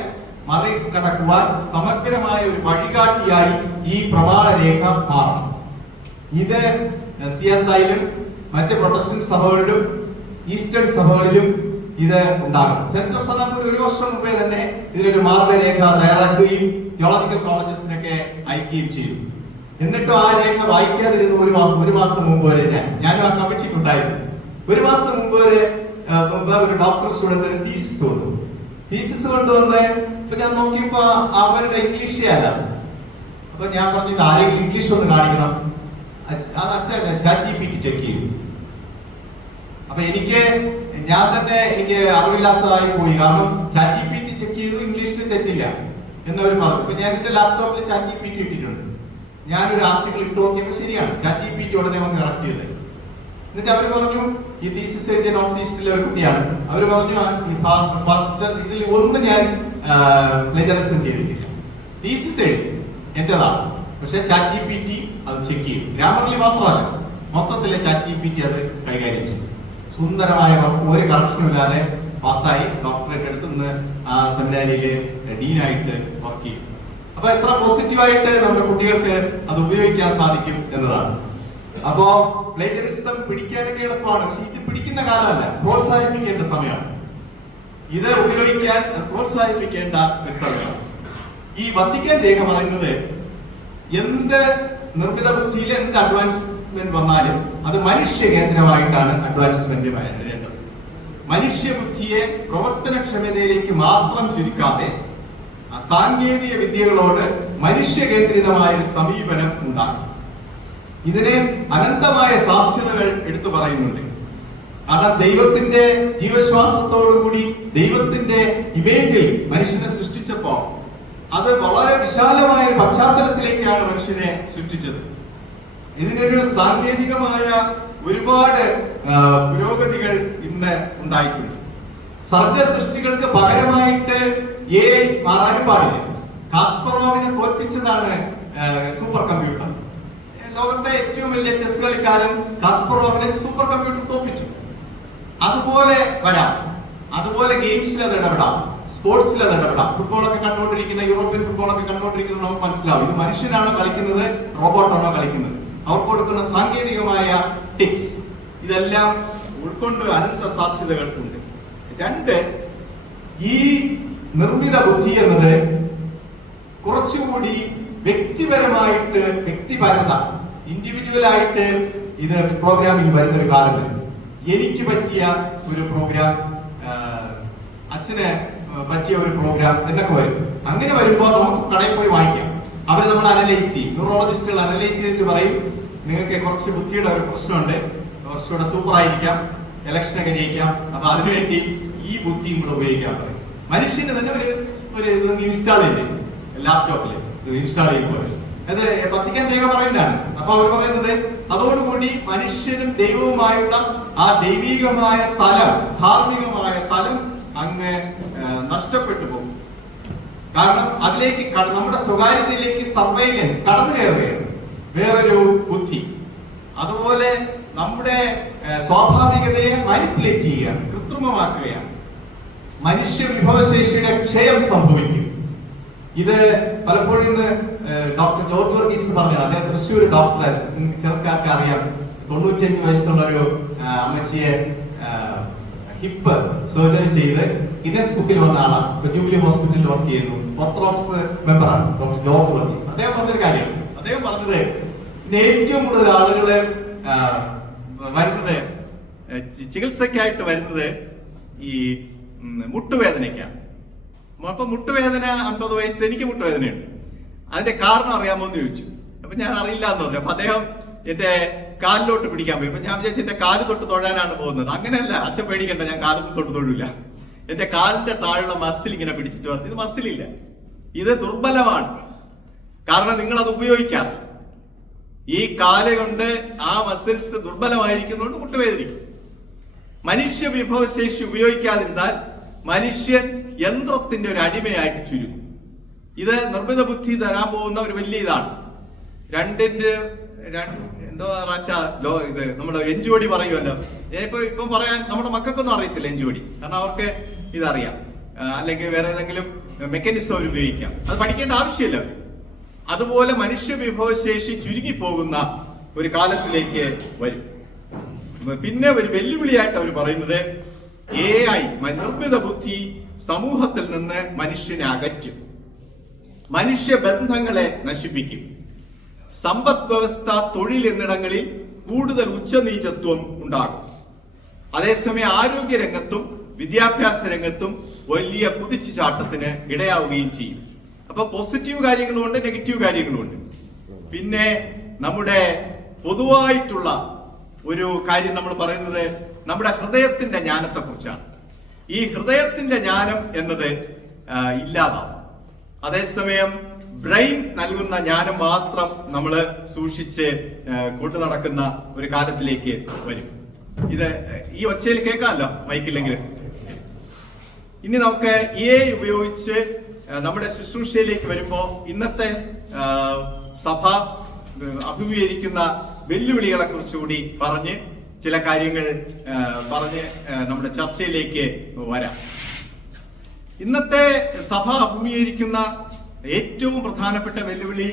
മറികടക്കുവാൻ സമഗ്രമായ ഒരു വഴികാട്ടിയായി ഈ പ്രമാണരേഖ മാറണം. ഇത് CSIയിലും മറ്റ് പ്രൊട്ടസ്റ്റന്റ് സഭകളിലും ഈസ്റ്റേൺ സഭകളിലും ഇത് ഉണ്ടാകും. സെന്റ് ജോസഫ് സദാപുരം ഒരു വർഷം മുമ്പേ തന്നെ ഇതിനൊരു മാർഗരേഖ തയ്യാറാക്കുകയും തിയോളജിക്കൽ കോളേജസിനൊക്കെ അയക്കുകയും ചെയ്തു. എന്നിട്ടും ആ രേഖ വായിക്കാതിരുന്ന ഒരു മാസം മുമ്പ് വരെ ഞാനും ആ കമ്മിറ്റിക്കുണ്ടായിരുന്നു. ഒരു മാസം മുമ്പ് വരെ ഒരു ഡോക്ടർ സ്റ്റുഡന്റിന് തീസിസ് കൊണ്ടുവന്ന് ഇപ്പൊ ഞാൻ നോക്കിയപ്പോ അവരുടെ ഇംഗ്ലീഷേ അല്ല. അപ്പൊ ഞാൻ പറഞ്ഞു ഇത് ആരെങ്കിലും ഇംഗ്ലീഷ് ഒന്ന് കാണിക്കണം. അത് അച്ഛൻ ChatGPT ചെക്ക് ചെയ്തു. അപ്പൊ ഞാൻ തന്നെ എനിക്ക് അറിവില്ലാത്തതായി പോയി. കാരണം ChatGPT ചെക്ക് ചെയ്തു, ഇംഗ്ലീഷിൽ തെറ്റില്ല എന്നവർ പറഞ്ഞു. അപ്പൊ ഞാൻ എന്റെ ലാപ്ടോപ്പിൽ ChatGPT ഇട്ടിട്ടുണ്ട്. ഞാനൊരു ആർട്ടിക്കിൾ ഇട്ട് നോക്കിയപ്പോൾ ശരിയാണ്. ChatGPT ഉടനെ വന്ന് കറക്റ്റ് ചെയ്തത്. എന്നിട്ട് അവർ പറഞ്ഞു ഈ തീസിസ് എഴുതിയ നോർത്ത് ഈസ്റ്റിലെ ഒരു കുട്ടിയാണ്. അവർ പറഞ്ഞു ഇതിൽ ഒന്നും ഞാൻ പ്ലേജറിസം ചെയ്തിട്ടില്ല. തീസിസ് എഴുതി എന്റേതാണ്, പക്ഷെ ChatGPT അത് ചെക്ക് ചെയ്യും. ഗ്രാമറിൽ മാത്രമല്ല, മൊത്തത്തിലെ ChatGPT അത് കൈകാര്യം ചെയ്യും. സുന്ദരമായ ഒരു കറക്ഷനും ഇല്ലാതെ പാസ്സായി ഡോക്ടറേറ്റ് എടുത്ത് ഇന്ന് ആ സെമിനാരിയില് ഡീനായിട്ട് വർക്ക് ചെയ്യും. അപ്പൊ എത്ര പോസിറ്റീവായിട്ട് നമ്മുടെ കുട്ടികൾക്ക് അത് ഉപയോഗിക്കാൻ സാധിക്കും എന്നതാണ്. അപ്പോ പ്ലേജറിസം പിടിക്കാനൊക്കെ എളുപ്പമാണ്, പക്ഷെ ഇത് പിടിക്കുന്ന കാലമല്ല, പ്രോത്സാഹിപ്പിക്കേണ്ട സമയമാണ്. ഇത് ഉപയോഗിക്കാൻ പ്രോത്സാഹിപ്പിക്കേണ്ട ഒരു സമയമാണ്. ഈ വത്തിക്കാൻ രേഖ പറയുന്നത് എന്ത് നിർമ്മിത ബുദ്ധിയിൽ എന്ത് അഡ്വാൻസ്മെന്റ് വന്നാലും അത് മനുഷ്യ കേന്ദ്രമായിട്ടാണ് അഡ്വാൻസ്മെന്റ് വരേണ്ടത്. മനുഷ്യബുദ്ധിയെ പ്രവർത്തനക്ഷമതയിലേക്ക് മാത്രം ചുരുക്കാതെ സാങ്കേതിക വിദ്യകളോട് മനുഷ്യ കേന്ദ്രിതമായ ഒരു സമീപനം ഉണ്ടാകും. ഇതിന് അനന്തമായ സാധ്യതകൾ എടുത്തു പറയുന്നുണ്ട്. കാരണം ദൈവത്തിന്റെ ജീവശ്വാസത്തോടുകൂടി ദൈവത്തിന്റെ ഇമേജിൽ മനുഷ്യനെ സൃഷ്ടിച്ചപ്പോ അത് വളരെ വിശാലമായ പശ്ചാത്തലത്തിലേക്കാണ് മനുഷ്യനെ സൃഷ്ടിച്ചത്. ഇതിനൊരു സാങ്കേതികമായ ഒരുപാട് പുരോഗതികൾ ഇന്ന് ഉണ്ടായിട്ടുണ്ട്. സർഗ സൃഷ്ടികൾക്ക് പകരമായിട്ട് AI മാറാനും പാടില്ല. കാസ്പറോവിനെ തോൽപ്പിച്ചതാണ് സൂപ്പർ കമ്പ്യൂട്ടർ. ലോകത്തെ ഏറ്റവും വലിയ ചെസ് കളിക്കാരൻ കാസ്പറോവിനെ സൂപ്പർ കമ്പ്യൂട്ടർ തോൽപ്പിച്ചു. അതുപോലെ വരാം, അതുപോലെ ഗെയിംസിൽ അത് ഇടപെടാം, സ്പോർട്സിൽ അത് ഇടപെടാം. ഫുട്ബോളൊക്കെ കണ്ടുകൊണ്ടിരിക്കുന്ന, യൂറോപ്യൻ ഫുട്ബോളൊക്കെ കണ്ടുകൊണ്ടിരിക്കുന്നത് നമുക്ക് മനസ്സിലാവും ഇത് മനുഷ്യനാണോ കളിക്കുന്നത് റോബോട്ടാണോ കളിക്കുന്നത്. അവർക്ക് കൊടുക്കുന്ന സാങ്കേതികമായ ടിപ്സ് ഇതെല്ലാം ഉൾക്കൊണ്ട് അനന്ത സാധ്യതകൾക്കുണ്ട്. രണ്ട്, ഈ നിർമ്മിത ബുദ്ധി എന്നത് കുറച്ചുകൂടി വ്യക്തിപരമായിട്ട്, വ്യക്തിപരത, ഇൻഡിവിജ്വലായിട്ട് ഇത് പ്രോഗ്രാമിൽ വരുന്ന ഒരു കാലം. എനിക്ക് പറ്റിയ ഒരു പ്രോഗ്രാം, അച്ഛന് പറ്റിയ ഒരു പ്രോഗ്രാം എന്നൊക്കെ വരും. അങ്ങനെ വരുമ്പോൾ നമുക്ക് കടയിൽ പോയി വാങ്ങിക്കാം. അവർ നമ്മൾ അനലൈസ് ചെയ്യും. ന്യൂറോളജിസ്റ്റുകൾ അനലൈസ് ചെയ്തിട്ട് പറയും നിങ്ങൾക്ക് കുറച്ച് ബുദ്ധിയുടെ ഒരു പ്രശ്നമുണ്ട്, കുറച്ചുകൂടെ സൂപ്പർ ആയിരിക്കാം, ഇലക്ഷനൊക്കെ ജയിക്കാം, അപ്പൊ അതിനുവേണ്ടി ഈ ബുദ്ധിയും കൂടെ ഉപയോഗിക്കാൻ പറയും. മനുഷ്യന് തന്നെ ഒരു ഇൻസ്റ്റാൾ ചെയ്ത് ലാപ്ടോപ്പിൽ ഇൻസ്റ്റാൾ ചെയ്യുമ്പോൾ അത് വത്തിക്കാൻ രേഖ പറയുന്നതാണ്. അപ്പൊ അവർ പറയുന്നത് അതോടുകൂടി മനുഷ്യനും ദൈവവുമായുള്ള ആ ദൈവികമായ തലം, ധാർമ്മികമായ തലം അങ്ങ് നഷ്ടപ്പെട്ടു പോകും. കാരണം അതിലേക്ക് നമ്മുടെ സ്വകാര്യതയിലേക്ക് സർവൈലൻസ് കടന്നു കയറുകയാണ് വേറൊരു ബുദ്ധി. അതുപോലെ നമ്മുടെ സ്വാഭാവികതയെ മാനിപ്പുലേറ്റ് ചെയ്യുകയാണ്, കൃത്രിമമാക്കുകയാണ്. മനുഷ്യ വിഭവശേഷിയുടെ ക്ഷയം സംഭവിക്കും. ഇത് പലപ്പോഴും ഇന്ന് ഡോക്ടർ ജോർജ് വർഗീസ് പറഞ്ഞാണ്. അദ്ദേഹം തൃശ്ശൂർ ഡോക്ടർ, ചെറുക്കാർക്ക് അറിയാം. 95 വയസ്സുള്ള ഒരു അമ്മച്ചിയെ ഹിപ്പ് സർജറി ചെയ്ത് ഗിന്നസ് ബുക്കിൽ വന്ന ആളാണ്. ജൂബിലി ഹോസ്പിറ്റലിൽ വർക്ക് ചെയ്യുന്നു. ഓർത്തഡോക്സ് മെമ്പറാണ് ഡോക്ടർ ജോർജ് വർഗീസ്. അദ്ദേഹം പറഞ്ഞൊരു കാര്യം, അദ്ദേഹം പറഞ്ഞത് ഏറ്റവും കൂടുതൽ ആളുകള് വരുന്നത് ചികിത്സക്കായിട്ട് വരുന്നത് ഈ മുട്ടുവേദനയ്ക്കാണ്. അപ്പൊ മുട്ടുവേദന 50 വയസ്സ്, എനിക്ക് മുട്ടുവേദനയുണ്ട്. അതിന്റെ കാരണം അറിയാമോ എന്ന് ചോദിച്ചു. അപ്പൊ ഞാൻ അറിയില്ല എന്ന് പറഞ്ഞു. അപ്പൊ അദ്ദേഹം എന്റെ കാലിലോട്ട് പിടിക്കാൻ പോയി. അപ്പൊ ഞാൻ വിചാരിച്ചു എന്റെ കാല് തൊട്ട് തൊഴാനാണ് പോകുന്നത്. അങ്ങനെയല്ല, അച്ഛൻ പേടിക്കണ്ട, ഞാൻ കാലിൽ തൊട്ട് തൊഴില്ല. എന്റെ കാലിന്റെ താഴെയുള്ള മസിൽ ഇങ്ങനെ പിടിച്ചിട്ട് പറഞ്ഞു ഇത് മസിലില്ല, ഇത് ദുർബലമാണ്. കാരണം നിങ്ങൾ അത് ഉപയോഗിക്കാം. ഈ കാല് കൊണ്ട് ആ മസിൽസ് ദുർബലമായിരിക്കുന്നതുകൊണ്ട് മുട്ടുവേദനിക്കും. മനുഷ്യ വിഭവശേഷി ഉപയോഗിക്കാതിരുന്നാൽ മനുഷ്യൻ യന്ത്രത്തിന്റെ ഒരു അടിമയായിട്ട് ചുരുങ്ങും. ഇത് നിർമ്മിത ബുദ്ധി തരാൻ പോകുന്ന ഒരു വലിയ ഇതാണ്. എന്തോ റാച്ച ഇത് നമ്മുടെ എഞ്ചുവടി പറയുമല്ലോ. ഇപ്പം പറയാൻ നമ്മുടെ മക്കൾക്കൊന്നും അറിയത്തില്ല എഞ്ചുവടി, കാരണം അവർക്ക് ഇതറിയാം. അല്ലെങ്കിൽ വേറെ ഏതെങ്കിലും മെക്കാനിസം അവർ ഉപയോഗിക്കാം. അത് പഠിക്കേണ്ട ആവശ്യമില്ല. അതുപോലെ മനുഷ്യ വിഭവശേഷി ചുരുങ്ങിപ്പോകുന്ന ഒരു കാലത്തിലേക്ക് വരും. പിന്നെ ഒരു വെല്ലുവിളിയായിട്ട് അവർ പറയുന്നത് AI നിർമ്മിത ബുദ്ധി സമൂഹത്തിൽ നിന്ന് മനുഷ്യനെ അകറ്റും, മനുഷ്യ ബന്ധങ്ങളെ നശിപ്പിക്കും, സമ്പദ് വ്യവസ്ഥ, തൊഴിൽ എന്നിടങ്ങളിൽ കൂടുതൽ ഉച്ചനീചത്വം ഉണ്ടാകും. അതേസമയം ആരോഗ്യ രംഗത്തും വിദ്യാഭ്യാസ രംഗത്തും വലിയ കുതിച്ചുചാട്ടത്തിന് ഇടയാവുകയും ചെയ്യും. അപ്പൊ പോസിറ്റീവ് കാര്യങ്ങളുമുണ്ട്, നെഗറ്റീവ് കാര്യങ്ങളുമുണ്ട്. പിന്നെ നമ്മുടെ പൊതുവായിട്ടുള്ള ഒരു കാര്യം നമ്മൾ പറയുന്നത് നമ്മുടെ ഹൃദയത്തിന്റെ ജ്ഞാനത്തെ കുറിച്ചാണ്. ഈ ഹൃദയത്തിന്റെ ജ്ഞാനം എന്നത് ഇല്ലാതാവും. അതേസമയം ബ്രെയിൻ നൽകുന്ന ജ്ഞാനം മാത്രം നമ്മൾ സൂക്ഷിച്ച് കൊണ്ടു നടക്കുന്ന ഒരു കാലത്തിലേക്ക് വരും. ഇത് ഈ ഒച്ചയിൽ കേൾക്കാമല്ലോ, മൈക്കില്ലെങ്കിൽ. ഇനി നമുക്ക് AI ഉപയോഗിച്ച് നമ്മുടെ ശുശ്രൂഷയിലേക്ക് വരുമ്പോൾ ഇന്നത്തെ സഭ അഭിമുഖീകരിക്കുന്ന വെല്ലുവിളികളെ കുറിച്ചുകൂടി പറഞ്ഞ് ചില കാര്യങ്ങൾ പറഞ്ഞ് നമ്മുടെ ചർച്ചയിലേക്ക് വരാം. ഇന്നത്തെ സഭ അഭിമുഖീകരിക്കുന്ന ഏറ്റവും പ്രധാനപ്പെട്ട വെല്ലുവിളി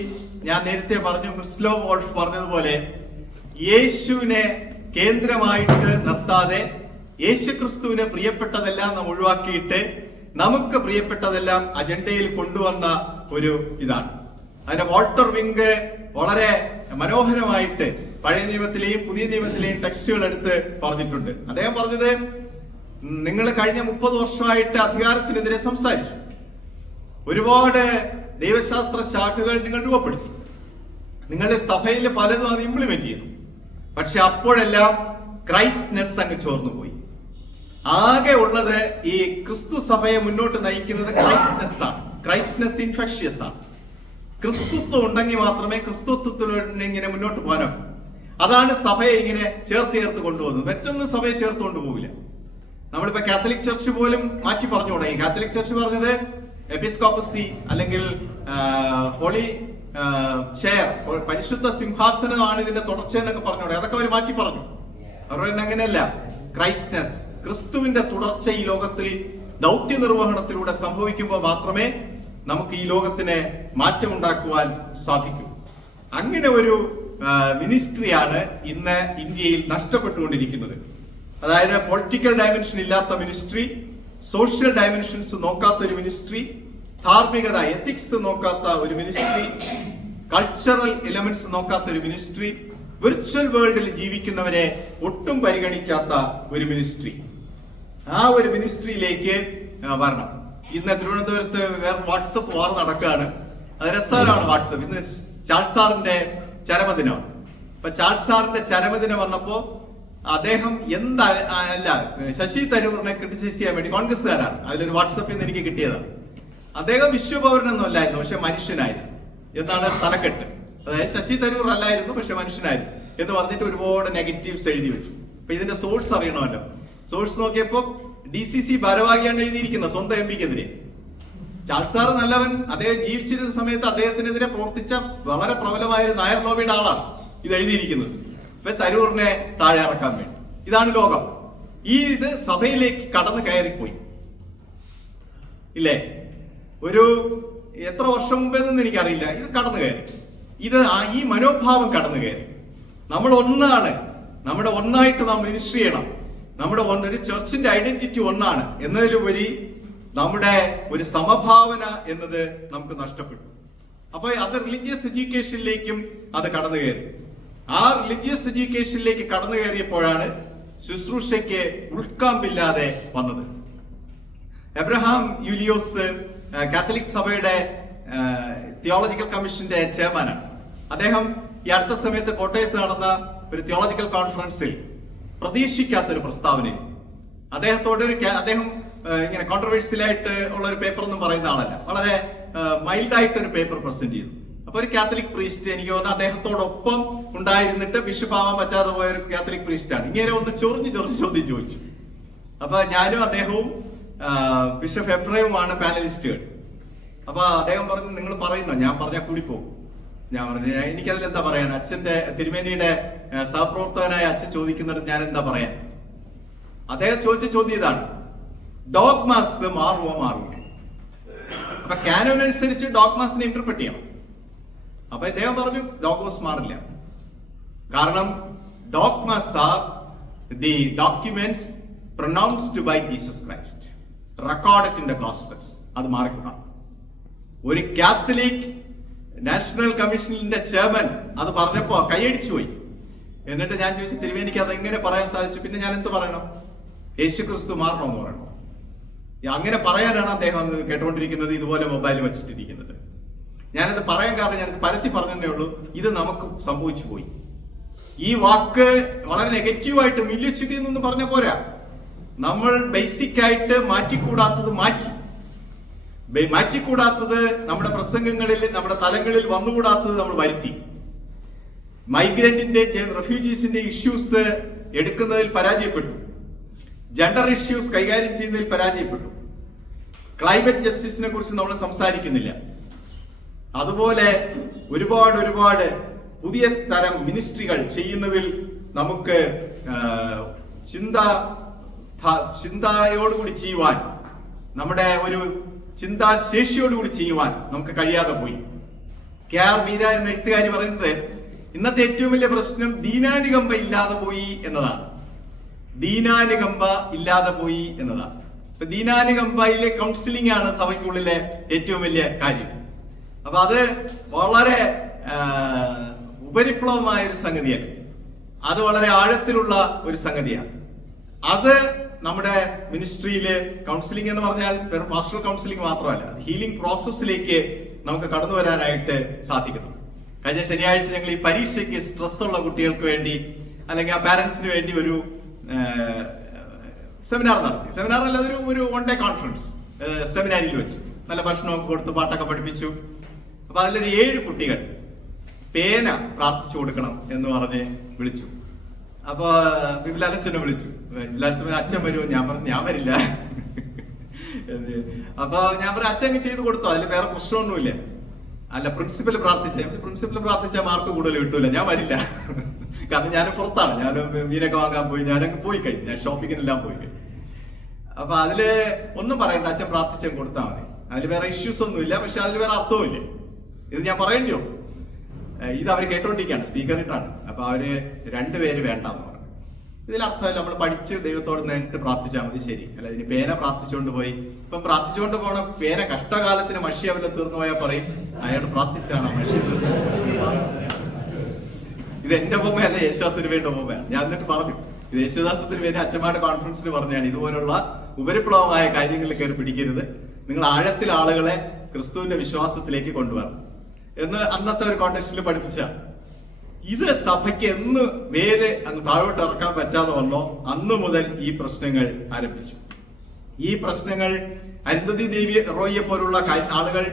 ഞാൻ നേരത്തെ പറഞ്ഞു, ക്രിസ്ലോ വോൾഫ് പറഞ്ഞതുപോലെ യേശുവിനെ കേന്ദ്രമായിട്ട് നിർത്താതെ യേശുക്രിസ്തുവിന് പ്രിയപ്പെട്ടതെല്ലാം നാം ഒഴിവാക്കിയിട്ട് നമുക്ക് പ്രിയപ്പെട്ടതെല്ലാം അജണ്ടയിൽ കൊണ്ടുവന്ന ഒരു ഇതാണ്. അതിന്റെ വാൾട്ടർ വിങ്ക് വളരെ മനോഹരമായിട്ട് പഴയ നിയമത്തിലെയും പുതിയ നിയമത്തിലെയും ടെക്സ്റ്റുകൾ എടുത്ത് പറഞ്ഞിട്ടുണ്ട്. അദ്ദേഹം പറഞ്ഞത്, നിങ്ങൾ കഴിഞ്ഞ 30 വർഷമായിട്ട് അധികാരത്തിനെതിരെ സംസാരിച്ചു, ഒരുപാട് ദൈവശാസ്ത്ര ശാഖകൾ നിങ്ങൾ രൂപപ്പെടുത്തി, നിങ്ങളുടെ സഭയിൽ പലതും അത് ഇംപ്ലിമെന്റ് ചെയ്തു. പക്ഷെ അപ്പോഴെല്ലാം ക്രൈസ്റ്റ്നെസ് അങ്ങ് ചോർന്നുപോയി. ആകെ ഉള്ളത് ഈ ക്രിസ്തു സഭയെ മുന്നോട്ട് നയിക്കുന്നത് ക്രൈസ്റ്റ്നെസ് ആണ്. ക്രൈസ്റ്റ്നെസ് ഇൻഫെക്ഷ്യസ് ആണ്. ക്രിസ്തുത്വം ഉണ്ടെങ്കിൽ മാത്രമേ ക്രിസ്തുത്വത്തിൽ ഇങ്ങനെ മുന്നോട്ട് പോകാനോ. അതാണ് സഭയെ ഇങ്ങനെ ചേർത്ത് കൊണ്ടുപോകുന്നത്. മറ്റൊന്നും സഭയെ ചേർത്ത് കൊണ്ടുപോകില്ല. നമ്മളിപ്പോ കാത്തലിക് ചർച്ച് പോലും മാറ്റി പറഞ്ഞു തുടങ്ങി. കാത്തലിക് ചർച്ച് പറഞ്ഞത് എപ്പിസ്കോപ്പസി അല്ലെങ്കിൽ ഹോളി ചെയർ, പരിശുദ്ധ സിംഹാസനമാണ് ഇതിന്റെ തുടർച്ച എന്നൊക്കെ പറഞ്ഞു തുടങ്ങി. അതൊക്കെ അവർ മാറ്റി പറഞ്ഞു. അവർ അങ്ങനെയല്ല, ക്രൈസ്റ്റ്നെസ്, ക്രിസ്തുവിന്റെ തുടർച്ച ഈ ലോകത്തിൽ ദൗത്യ നിർവഹണത്തിലൂടെ സംഭവിക്കുമ്പോൾ മാത്രമേ നമുക്ക് ഈ ലോകത്തിന് മാറ്റമുണ്ടാക്കുവാൻ സാധിക്കൂ. അങ്ങനെ ഒരു മിനിസ്ട്രിയാണ് ഇന്ന് ഇന്ത്യയിൽ നഷ്ടപ്പെട്ടുകൊണ്ടിരിക്കുന്നത്. അതായത് പൊളിറ്റിക്കൽ ഡയമെൻഷൻ ഇല്ലാത്ത മിനിസ്ട്രി, സോഷ്യൽ ഡയമെൻഷൻസ് നോക്കാത്ത ഒരു മിനിസ്ട്രി, ധാർമ്മികത എത്തിക്സ് നോക്കാത്ത ഒരു മിനിസ്ട്രി, കൾച്ചറൽ എലമെന്റ്സ് നോക്കാത്ത ഒരു മിനിസ്ട്രി, വിർച്വൽ വേൾഡിൽ ജീവിക്കുന്നവരെ ഒട്ടും പരിഗണിക്കാത്ത ഒരു മിനിസ്ട്രി. ആ ഒരു മിനിസ്ട്രിയിലേക്ക് വരണം. ഇന്ന് തിരുവനന്തപുരത്ത് വേറെ വാട്സപ്പ് വാർ നടക്കുകയാണ്. അത് രസകരമാണ് വാട്സപ്പ്. ഇന്ന് ചാൾസ് സാറിന്റെ ചരമദിനമാണ്. അപ്പൊ ചാൾസ് സാറിന്റെ ചരമദിനം വന്നപ്പോ അദ്ദേഹം അല്ല ശശി തരൂറിനെ ക്രിട്ടിസൈസ് ചെയ്യാൻ വേണ്ടി, കോൺഗ്രസ്സുകാരാണ്, അതിലൊരു വാട്സപ്പിൽ നിന്ന് എനിക്ക് കിട്ടിയതാണ്. അദ്ദേഹം വിശ്വപൗരനൊന്നും അല്ലായിരുന്നു, പക്ഷെ മനുഷ്യനായിരുന്നു എന്നാണ് തലക്കെട്ട്. അതായത് ശശി തരൂർ അല്ലായിരുന്നു, പക്ഷെ മനുഷ്യനായിരുന്നു എന്ന് പറഞ്ഞിട്ട് ഒരുപാട് നെഗറ്റീവ്സ് എഴുതി വെച്ചു. അപ്പൊ ഇതിന്റെ സോഴ്സ് അറിയണമല്ലോ. സോഴ്സ് നോക്കിയപ്പോ DCC ഭാരവാഹിയാണ് എഴുതിയിരിക്കുന്നത് സ്വന്തം MP-ക്കെതിരെ. ചാൾസ് സാർ നല്ലവൻ, അദ്ദേഹം ജീവിച്ചിരുന്ന സമയത്ത് അദ്ദേഹത്തിനെതിരെ പ്രവർത്തിച്ച വളരെ പ്രബലമായ ഒരു നായർ ലോബിയുടെ ആളാണ് ഇത് എഴുതിയിരിക്കുന്നത്. ഇപ്പൊ തരൂറിനെ താഴെ ഇറക്കാൻ വേണ്ടി. ഇതാണ് ലോകം. ഇത് സഭയിലേക്ക് കടന്നു കയറിപ്പോയി ഇല്ലേ? ഒരു എത്ര വർഷം മുമ്പെന്ന് എനിക്കറിയില്ല, ഇത് കടന്നു കയറി. ഈ മനോഭാവം കടന്നു കയറി. നമ്മൾ ഒന്നാണ്, നമ്മുടെ ഒന്നായിട്ട് നാം മിനിസ്ട്രി ചെയ്യണം. നമ്മുടെ ഒരു ചർച്ചിന്റെ ഐഡന്റിറ്റി ഒന്നാണ് എന്നതിലുപരി നമ്മുടെ ഒരു സമഭാവന എന്നത് നമുക്ക് നഷ്ടപ്പെട്ടു. അപ്പൊ അത് റിലീജിയസ് എഡ്യൂക്കേഷനിലേക്കും അത് കടന്നു കയറി. ആ റിലീജിയസ് എഡ്യൂക്കേഷനിലേക്ക് കടന്നു കയറിയപ്പോഴാണ് ശുശ്രൂഷയ്ക്ക് ഉൾക്കാമ്പില്ലാതെ വന്നത്. എബ്രഹാം യൂലിയോസ് കാത്തലിക് സഭയുടെ തിയോളജിക്കൽ കമ്മീഷന്റെ ചെയർമാനാണ്. അദ്ദേഹം ഈ അടുത്ത സമയത്ത് കോട്ടയത്ത് നടന്ന ഒരു തിയോളജിക്കൽ കോൺഫറൻസിൽ പ്രതീക്ഷിക്കാത്തൊരു പ്രസ്താവന, അദ്ദേഹം ഇങ്ങനെ കോൺട്രവേഴ്സ്യലായിട്ട് ഉള്ള ഒരു പേപ്പർ ഒന്നും പറയുന്ന ആളല്ല, വളരെ മൈൽഡായിട്ട് ഒരു പേപ്പർ പ്രസന്റ് ചെയ്തു. അപ്പൊ ഒരു കാത്തലിക് പ്രീസ്റ്റ്, എനിക്ക് തോന്നുന്നു അദ്ദേഹത്തോടൊപ്പം ഉണ്ടായിരുന്നിട്ട് ബിഷപ്പ് ആവാൻ പറ്റാതെ പോയ ഒരു കാത്തലിക് പ്രീസ്റ്റാണ്. ഇങ്ങനെ ഒന്ന് ചൊറിഞ്ഞ് ചോദ്യം ചോദിച്ചു. അപ്പൊ ഞാനും അദ്ദേഹവും ബിഷപ്പ് എബ്രഹവുമാണ് പാനലിസ്റ്റുകൾ. അപ്പൊ അദ്ദേഹം പറഞ്ഞു, നിങ്ങൾ പറയുന്നോ, ഞാൻ പറഞ്ഞാൽ കൂടി പോകും. ഞാൻ പറഞ്ഞു എനിക്കതിൽ എന്താ പറയാൻ, അച്ഛന്റെ തിരുമേനിയുടെ സഹപ്രവർത്തകനായ അച്ഛൻ ചോദിക്കുന്നിടത്ത് ഞാൻ എന്താ പറയാൻ. അദ്ദേഹം ചോദിച്ച ചോദ്യം ഇതാണ്, ഡോഗ്മാസ് മാറുമോ മാറുമോ? അപ്പൊ കാനോൻ അനുസരിച്ച് ഡോഗ്മാസിനെ ഇന്റർപ്രറ്റ് ചെയ്യണം. അപ്പൊ ഇദ്ദേഹം പറഞ്ഞു ഡോഗ്മാസ് മാറില്ല, കാരണം dogmas are the documents pronounced by Jesus Christ, recorded in the gospels. അത് മാറിക്കൂടാ. ഒരു കാത്തലിക് നാഷണൽ കമ്മീഷനിന്റെ ചെയർമാൻ അത് പറഞ്ഞപ്പോ കൈയടിച്ചു പോയി. എന്നിട്ട് ഞാൻ ചോദിച്ചു തിരുവേനിക്ക് അത് എങ്ങനെ പറയാൻ സാധിച്ചു? പിന്നെ ഞാൻ എന്ത് പറയണം? യേശു ക്രിസ്തു മാറണമെന്ന് പറയണോ? അങ്ങനെ പറയാനാണ് അദ്ദേഹം അന്ന് കേട്ടുകൊണ്ടിരിക്കുന്നത്, ഇതുപോലെ മൊബൈൽ വെച്ചിട്ടിരിക്കുന്നത്. ഞാനത് പറയാൻ കാരണം ഞാനത് പരത്തി പറഞ്ഞതേ ഉള്ളൂ, ഇത് നമുക്ക് സംഭവിച്ചു പോയി. ഈ വാക്ക് വളരെ നെഗറ്റീവായിട്ട് മില്യുച്യുതി എന്നൊന്നും പറഞ്ഞ പോരാ, നമ്മൾ ബേസിക് ആയിട്ട് മാറ്റിക്കൂടാത്തത് മാറ്റിക്കൂടാത്തത് നമ്മുടെ പ്രസംഗങ്ങളിൽ, നമ്മുടെ തലങ്ങളിൽ വന്നുകൂടാത്തത് നമ്മൾ വരുത്തി. മൈഗ്രന്റിന്റെ റെഫ്യൂജീസിന്റെ ഇഷ്യൂസ് എടുക്കുന്നതിൽ പരാജയപ്പെട്ടു, ജെൻഡർ ഇഷ്യൂസ് കൈകാര്യം ചെയ്യുന്നതിൽ പരാജയപ്പെട്ടു, ക്ലൈമറ്റ് ജസ്റ്റിസിനെ കുറിച്ച് നമ്മൾ സംസാരിക്കുന്നില്ല. അതുപോലെ ഒരുപാട് പുതിയ തരം മിനിസ്ട്രികൾ ചെയ്യുന്നതിൽ നമുക്ക് ചിന്തയോടുകൂടി ചെയ്യുവാൻ, നമ്മുടെ ഒരു ചിന്താശേഷിയോടുകൂടി ചെയ്യുവാൻ നമുക്ക് കഴിയാതെ പോയി. KR മീര എന്ന എഴുത്തുകാരി പറയുന്നത് ഇന്നത്തെ ഏറ്റവും വലിയ പ്രശ്നം ദീനാനുകമ്പ ഇല്ലാതെ പോയി എന്നതാണ്. ദീനാനുകമ്പ ഇല്ലാതെ പോയി എന്നതാണ്. ഇപ്പൊ ദീനാനുകമ്പയിലെ കൗൺസിലിംഗ് ആണ് സഭയ്ക്കുള്ളിലെ ഏറ്റവും വലിയ കാര്യം. അപ്പൊ അത് വളരെ ഉപരിപ്ലവമായ ഒരു സംഗതിയാണ്, അത് വളരെ ആഴത്തിലുള്ള ഒരു സംഗതിയാണ്. അത് നമ്മുടെ മിനിസ്ട്രിയില് കൗൺസിലിംഗ് എന്ന് പറഞ്ഞാൽ വെറും പാസ്റ്ററൽ കൗൺസിലിംഗ് മാത്രമല്ല, ഹീലിംഗ് പ്രോസസ്സിലേക്ക് നമുക്ക് കടന്നു വരാനായിട്ട് സാധിക്കുന്നു. കഴിഞ്ഞ ശനിയാഴ്ച ഞങ്ങൾ ഈ പരീക്ഷയ്ക്ക് സ്ട്രെസ് ഉള്ള കുട്ടികൾക്ക് വേണ്ടി അല്ലെങ്കിൽ ആ പാരന്റ്സിന് വേണ്ടി ഒരു സെമിനാർ നടത്തി. സെമിനാർ അല്ല, ഒരു 1 day കോൺഫറൻസ് സെമിനാരിൽ വെച്ച് നല്ല ഭക്ഷണമൊക്കെ കൊടുത്ത് പാട്ടൊക്കെ പഠിപ്പിച്ചു. അപ്പൊ അതിലൊരു 7 കുട്ടികൾ പേന പ്രാർത്ഥിച്ചു കൊടുക്കണം എന്ന് പറഞ്ഞ് വിളിച്ചു. അപ്പൊ വിപിലച്ഛനെ വിളിച്ചു. വിപിലച്ഛൻ അച്ഛൻ വരുമോ? ഞാൻ പറഞ്ഞു ഞാൻ വരില്ല. അപ്പൊ ഞാൻ പറഞ്ഞു അച്ഛൻ ചെയ്ത് കൊടുത്തോ, അതിൽ വേറെ പ്രശ്നമൊന്നുമില്ല. അല്ല പ്രിൻസിപ്പൽ പ്രാർത്ഥിച്ചാൽ മാർക്ക് കൂടുതൽ കിട്ടൂല, ഞാൻ വരില്ല. കാരണം ഞാൻ പുറത്താണ്, ഞാൻ മീനൊക്കെ വാങ്ങാൻ പോയി, ഞാനങ്ങ് പോയി കഴിഞ്ഞു, ഞാൻ ഷോപ്പിങ്ങിനെല്ലാം പോയി കഴിഞ്ഞു. അപ്പൊ അതില് ഒന്നും പറയണ്ട, അച്ഛൻ പ്രാർത്ഥിച്ചാൽ കൊടുത്താൽ മതി, അതിൽ വേറെ ഇഷ്യൂസ് ഒന്നുമില്ല. പക്ഷെ അതിൽ വേറെ അർത്ഥവുമില്ല. ഇത് ഞാൻ പറയണ്ടോ? ഇത് അവർ കേട്ടോണ്ടിരിക്കുകയാണ്, സ്പീക്കറിട്ടാണ്. അപ്പൊ അവര് 2 പേര് വേണ്ടെന്ന് പറഞ്ഞു. ഇതിലർത്ഥമല്ല, നമ്മൾ പഠിച്ച് ദൈവത്തോട് നേരിട്ട് പ്രാർത്ഥിച്ചാൽ മതി, ശരി. അല്ല ഇതിന് പേന പ്രാർത്ഥിച്ചുകൊണ്ട് പോയി. ഇപ്പം പ്രാർത്ഥിച്ചുകൊണ്ട് പോണ പേന കഷ്ടകാലത്തിന് മഷി അവരെ തീർന്നു പോയാൽ പറയും അയാൾ പ്രാർത്ഥിച്ചാണ് മഷി. ഇത് എന്റെ ബൊമ്മയല്ല, യേശുദാസിന് വേണ്ട ബൊമ്മയാണ്. ഞാൻ എന്നിട്ട് പറഞ്ഞു ഇത് യേശുദാസത്തിന് വേണ്ടി അച്ഛന്മാരുടെ കോൺഫറൻസിൽ പറഞ്ഞാണ്, ഇതുപോലുള്ള ഉപരിപ്ലവമായ കാര്യങ്ങളിൽ കയറി പിടിക്കരുത്, നിങ്ങൾ ആഴത്തിൽ ആളുകളെ ക്രിസ്തുവിന്റെ വിശ്വാസത്തിലേക്ക് കൊണ്ടുവരണം എന്ന് അന്നത്തെ ഒരു കോണ്ടെക്സ്റ്റിൽ പഠിപ്പിച്ച. ഇത് സഭയ്ക്ക് എന്ന് വേര് അങ്ങ് താഴോട്ട് ഇറക്കാൻ പറ്റാതെ വന്നോ അന്ന് മുതൽ ഈ പ്രശ്നങ്ങൾ ആരംഭിച്ചു. ഈ പ്രശ്നങ്ങൾ അരുന്ധതി ദേവി റോയിയെ പോലുള്ള ആളുകൾ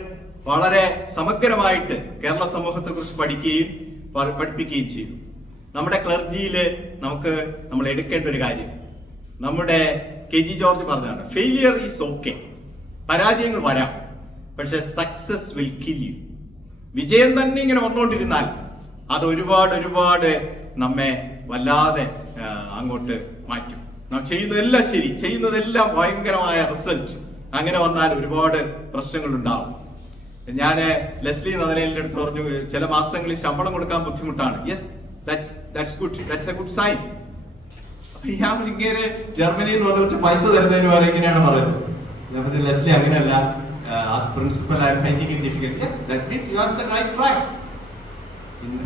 വളരെ സമഗ്രമായിട്ട് കേരള സമൂഹത്തെ കുറിച്ച് പഠിപ്പിക്കുകയും ചെയ്തു. നമ്മുടെ ക്ലർജിയില് നമ്മൾ എടുക്കേണ്ട ഒരു കാര്യം, നമ്മുടെ KG ജോർജ് പറഞ്ഞതാണ്, ഫെയിലിയർ ഈസ് ഓക്കെ, പരാജയങ്ങൾ വരാം, പക്ഷെ സക്സസ് വിൽ കിൽ യു. വിജയം തന്നെ ഇങ്ങനെ വന്നുകൊണ്ടിരുന്നാൽ അത് ഒരുപാട് നമ്മെ വല്ലാതെ അങ്ങോട്ട് മാറ്റും. നാം ചെയ്യുന്നതെല്ലാം ശരി, ചെയ്യുന്നതെല്ലാം ഭയങ്കരമായ റിസൾട്ട്, അങ്ങനെ വന്നാൽ ഒരുപാട് പ്രശ്നങ്ങൾ ഉണ്ടാവും. ഞാൻ ലെസ്ലി നദലേലിന്റെ അടുത്ത് പറഞ്ഞു, ചില മാസങ്ങളിൽ ശമ്പളം കൊടുക്കാൻ ബുദ്ധിമുട്ടാണ്. Yes, that's good, that's a good sign. ഞാൻ ഇങ്ങനെ ജർമ്മനിയിൽ നിന്ന് പറഞ്ഞിട്ട് പൈസ തരുന്നതിന് വരെ ഇങ്ങനെയാണ് പറയുന്നത്. ലെസ്ലി അങ്ങനെയല്ല, as principal I am finding it difficult. Yes, that means you are on the right track.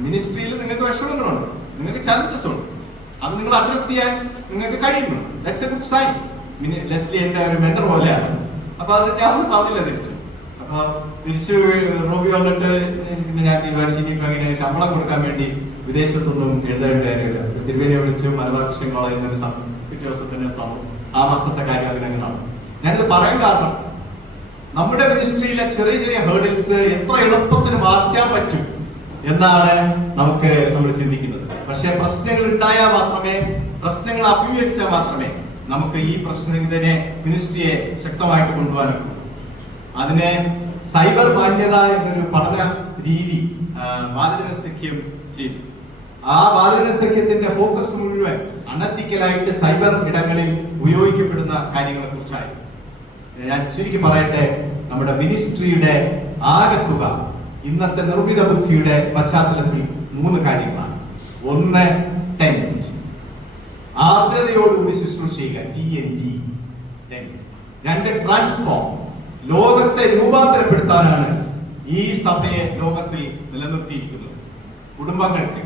മിനിസ്ട്രിയിൽ നിങ്ങൾക്ക് വിഷമങ്ങളുണ്ട്, നിങ്ങൾക്ക് ചലഞ്ചസ് ഉണ്ട്, അത് നിങ്ങൾ അഡ്രസ് ചെയ്യാൻ നിങ്ങൾക്ക് കഴിയുന്നു. That's a good sign. Leslie എന്റെ ഒരു മെന്റർ പോലെയാണ്. അപ്പൊ അത് ഞാൻ പറഞ്ഞില്ല തിരിച്ച്. അപ്പൊ തിരിച്ച് റോബി വന്നിട്ട് ഞാൻ തീരുമാനിച്ചു ഇനിയിപ്പോ അങ്ങനെ ശമ്പളം കൊടുക്കാൻ വേണ്ടി വിദേശത്തൊന്നും എഴുതേണ്ട കാര്യമില്ല. തിരുവേനെ വിളിച്ചു മലബാർ ക്രിസ്ത്യൻ കോളേജിൽ നിന്ന് പിറ്റേ ദിവസത്തിന് തന്നു. ആ മാസത്തെ കാര്യം അങ്ങനെയാണ്. ഞാനിത് പറയാൻ കാരണം, നമ്മുടെ മിനിസ്ട്രിയിലെ ചെറിയ ഹേർഡിൽസ് എത്ര എളുപ്പത്തിന് മാറ്റാൻ പറ്റും എന്നാണ് നമ്മൾ ചിന്തിക്കുന്നത്. പക്ഷെ പ്രശ്നങ്ങൾ ഉണ്ടായാൽ മാത്രമേ, പ്രശ്നങ്ങൾ അഭിമുഖീകരിച്ചാൽ മാത്രമേ നമുക്ക് ഈ ഇതിനെ മിനിസ്ട്രിയെ ശക്തമായിട്ട് കൊണ്ടുപോകാനൊക്കെ. അതിനെ സൈബർ മാന്യത എന്നൊരു പഠന രീതി ബാലജന സഖ്യം ചെയ്തു. ആ ബാലജന സഖ്യത്തിന്റെ ഫോക്കസ് മുഴുവൻ അണത്തിക്കലായിട്ട് സൈബർ ഇടങ്ങളിൽ ഉപയോഗിക്കപ്പെടുന്ന കാര്യങ്ങളെ കുറിച്ചായി. ഞാൻ ചുരുക്കി പറയട്ടെ, നമ്മുടെ മിനിസ്ട്രിയുടെ ആകത്തുക ഇന്നത്തെ നിർമ്മിത ബുദ്ധിയുടെ പശ്ചാത്തലത്തിൽ 3 കാര്യങ്ങളാണ്. ഒന്ന്, ടെന്റ്, ആർദ്രതയോടുകൂടി ശുശ്രൂഷ ചെയ്യുക, TNT. 2, ട്രാൻസ്ഫോം, ലോകത്തെ രൂപാന്തരപ്പെടുത്താനാണ് ഈ സഭയെ ലോകത്തിൽ നിലനിർത്തിയിരിക്കുന്നത്. കുടുംബങ്ങൾക്ക്,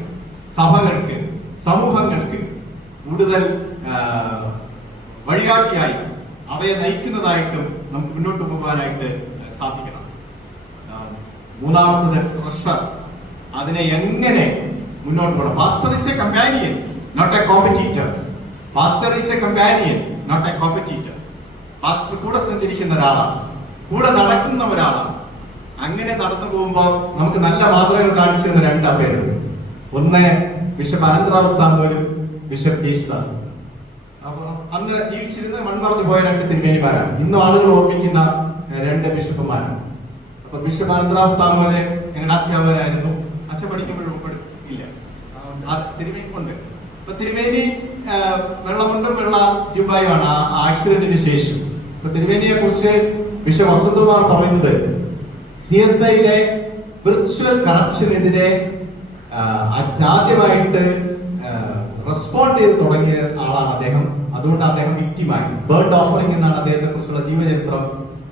സഭകൾക്ക്, സമൂഹങ്ങൾക്ക് കൂടുതൽ വഴികാട്ടിയായി അവയെ നയിക്കുന്നതായിട്ടും നമുക്ക് മുന്നോട്ട് പോകാനായിട്ട് സാധിക്കണം. മൂന്നാമത്തത് ട്രഷർ, അതിനെ എങ്ങനെ മുന്നോട്ട് പോകണം. Pastor is a companion, not a competitor. Pastor is a companion, not a competitor. Pastor കൂടെ സഞ്ചരിക്കുന്ന ഒരാളാണ്, കൂടെ നടക്കുന്ന ഒരാളാണ്. അങ്ങനെ നടന്നു പോകുമ്പോൾ നമുക്ക് നല്ല മാതൃകകൾ കാണിച്ചു തരുന്ന 2 പേരുണ്ട്. ഒന്ന് ബിഷപ്പ് അനന്തറാവ് സാമുവലും ബിഷപ്പ് യേശുദാസ്. അപ്പൊ അന്ന് ജീവിച്ചിരുന്ന് മൺമറഞ്ഞു പോയ 2 തിരുമേനിമാരാണ്. ഇന്നും ആളുകൾ ഓർമ്മിക്കുന്ന 2 ബിഷപ്പുമാരാണ്. അപ്പൊ ബിഷപ്പ് അനന്തറാവ് സാമുവല് ഞങ്ങളുടെ അധ്യാപകരായിരുന്നു. അച്ഛൻ പഠിക്കുമ്പോഴും ഇല്ല, തിരുമേനി കൊണ്ട്. അപ്പൊ തിരുമേനി വെള്ളമുണ്ടും വെള്ള ജുബായുമാണ് ആ ആക്സിഡന്റിന് ശേഷം. അപ്പൊ തിരുമേനിയെ കുറിച്ച് ബിഷപ്പ് വസന്തകുമാർ പറയുന്നത്, CSIയിലെ വിർച്വൽ കറപ്ഷനെതിരെ ആദ്യമായിട്ട് റെസ്പോണ്ട് ചെയ്ത് തുടങ്ങിയ ആളാണ് അദ്ദേഹം. അതുകൊണ്ട് അദ്ദേഹം വിക്ടിമായി. ബേർഡ് ഓഫറിംഗ് എന്നാണ് അദ്ദേഹത്തെ കുറിച്ചുള്ള ജീവചരിത്രം.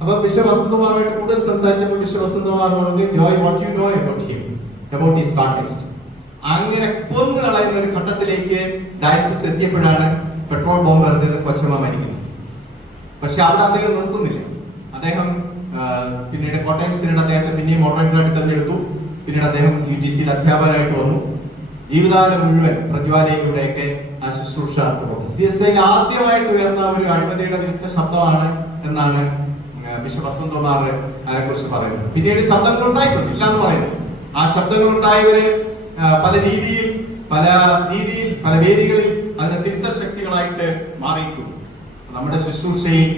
അപ്പൊ ബിഷപ്പ് വസന്തകുമാറുമായിട്ട് കൂടുതൽ സംസാരിച്ചപ്പോൾ ബിഷപ്പ് വസന്തകുമാർ പറഞ്ഞു, Joy, what you know about him, about his context. അങ്ങനെ കൊന്നു കളയുന്ന ഒരു ഘട്ടത്തിലേക്ക് ഡയസിസ് എത്തിയപ്പോഴാണ് പെട്രോൾ ബോംബ് എറിഞ്ഞത് കൊച്ചമ്മ മരിക്കുന്നത്. പക്ഷെ അവിടെ അദ്ദേഹം നിർത്തുന്നില്ല. അദ്ദേഹം പിന്നീട് കോട്ടയം സിനഡ് അദ്ദേഹത്തെ പിന്നെയും മോഡറേറ്ററായിട്ട് തെരഞ്ഞെടുത്തു. പിന്നീട് അദ്ദേഹം UTCയിൽ അധ്യാപകനായിട്ട് വന്നു. ജീവിതകാലം മുഴുവൻ പ്രജ്വാലയിലൂടെയൊക്കെ ആ ശുശ്രൂഷ തുടർന്നു. CSIയിൽ ആദ്യമായിട്ട് ഉയർന്ന ഒരു അഴിമതിയുടെ വിരുദ്ധ ശബ്ദമാണ് എന്നാണ് ബിഷപ്പ് വസന്തകുമാർ അതിനെക്കുറിച്ച് പറയുന്നത്. പിന്നീട് ശബ്ദങ്ങൾ ഉണ്ടായിട്ടുണ്ട്, ഇല്ല എന്ന് പറയുന്നത്. ആ ശബ്ദങ്ങൾ ഉണ്ടായവര് പല രീതിയിൽ പല വേദികളിൽ അതിനെ തിരുത്തൽ ശക്തികളായിട്ട് മാറിയിട്ടുണ്ട്. നമ്മുടെ ശുശ്രൂഷയിൽ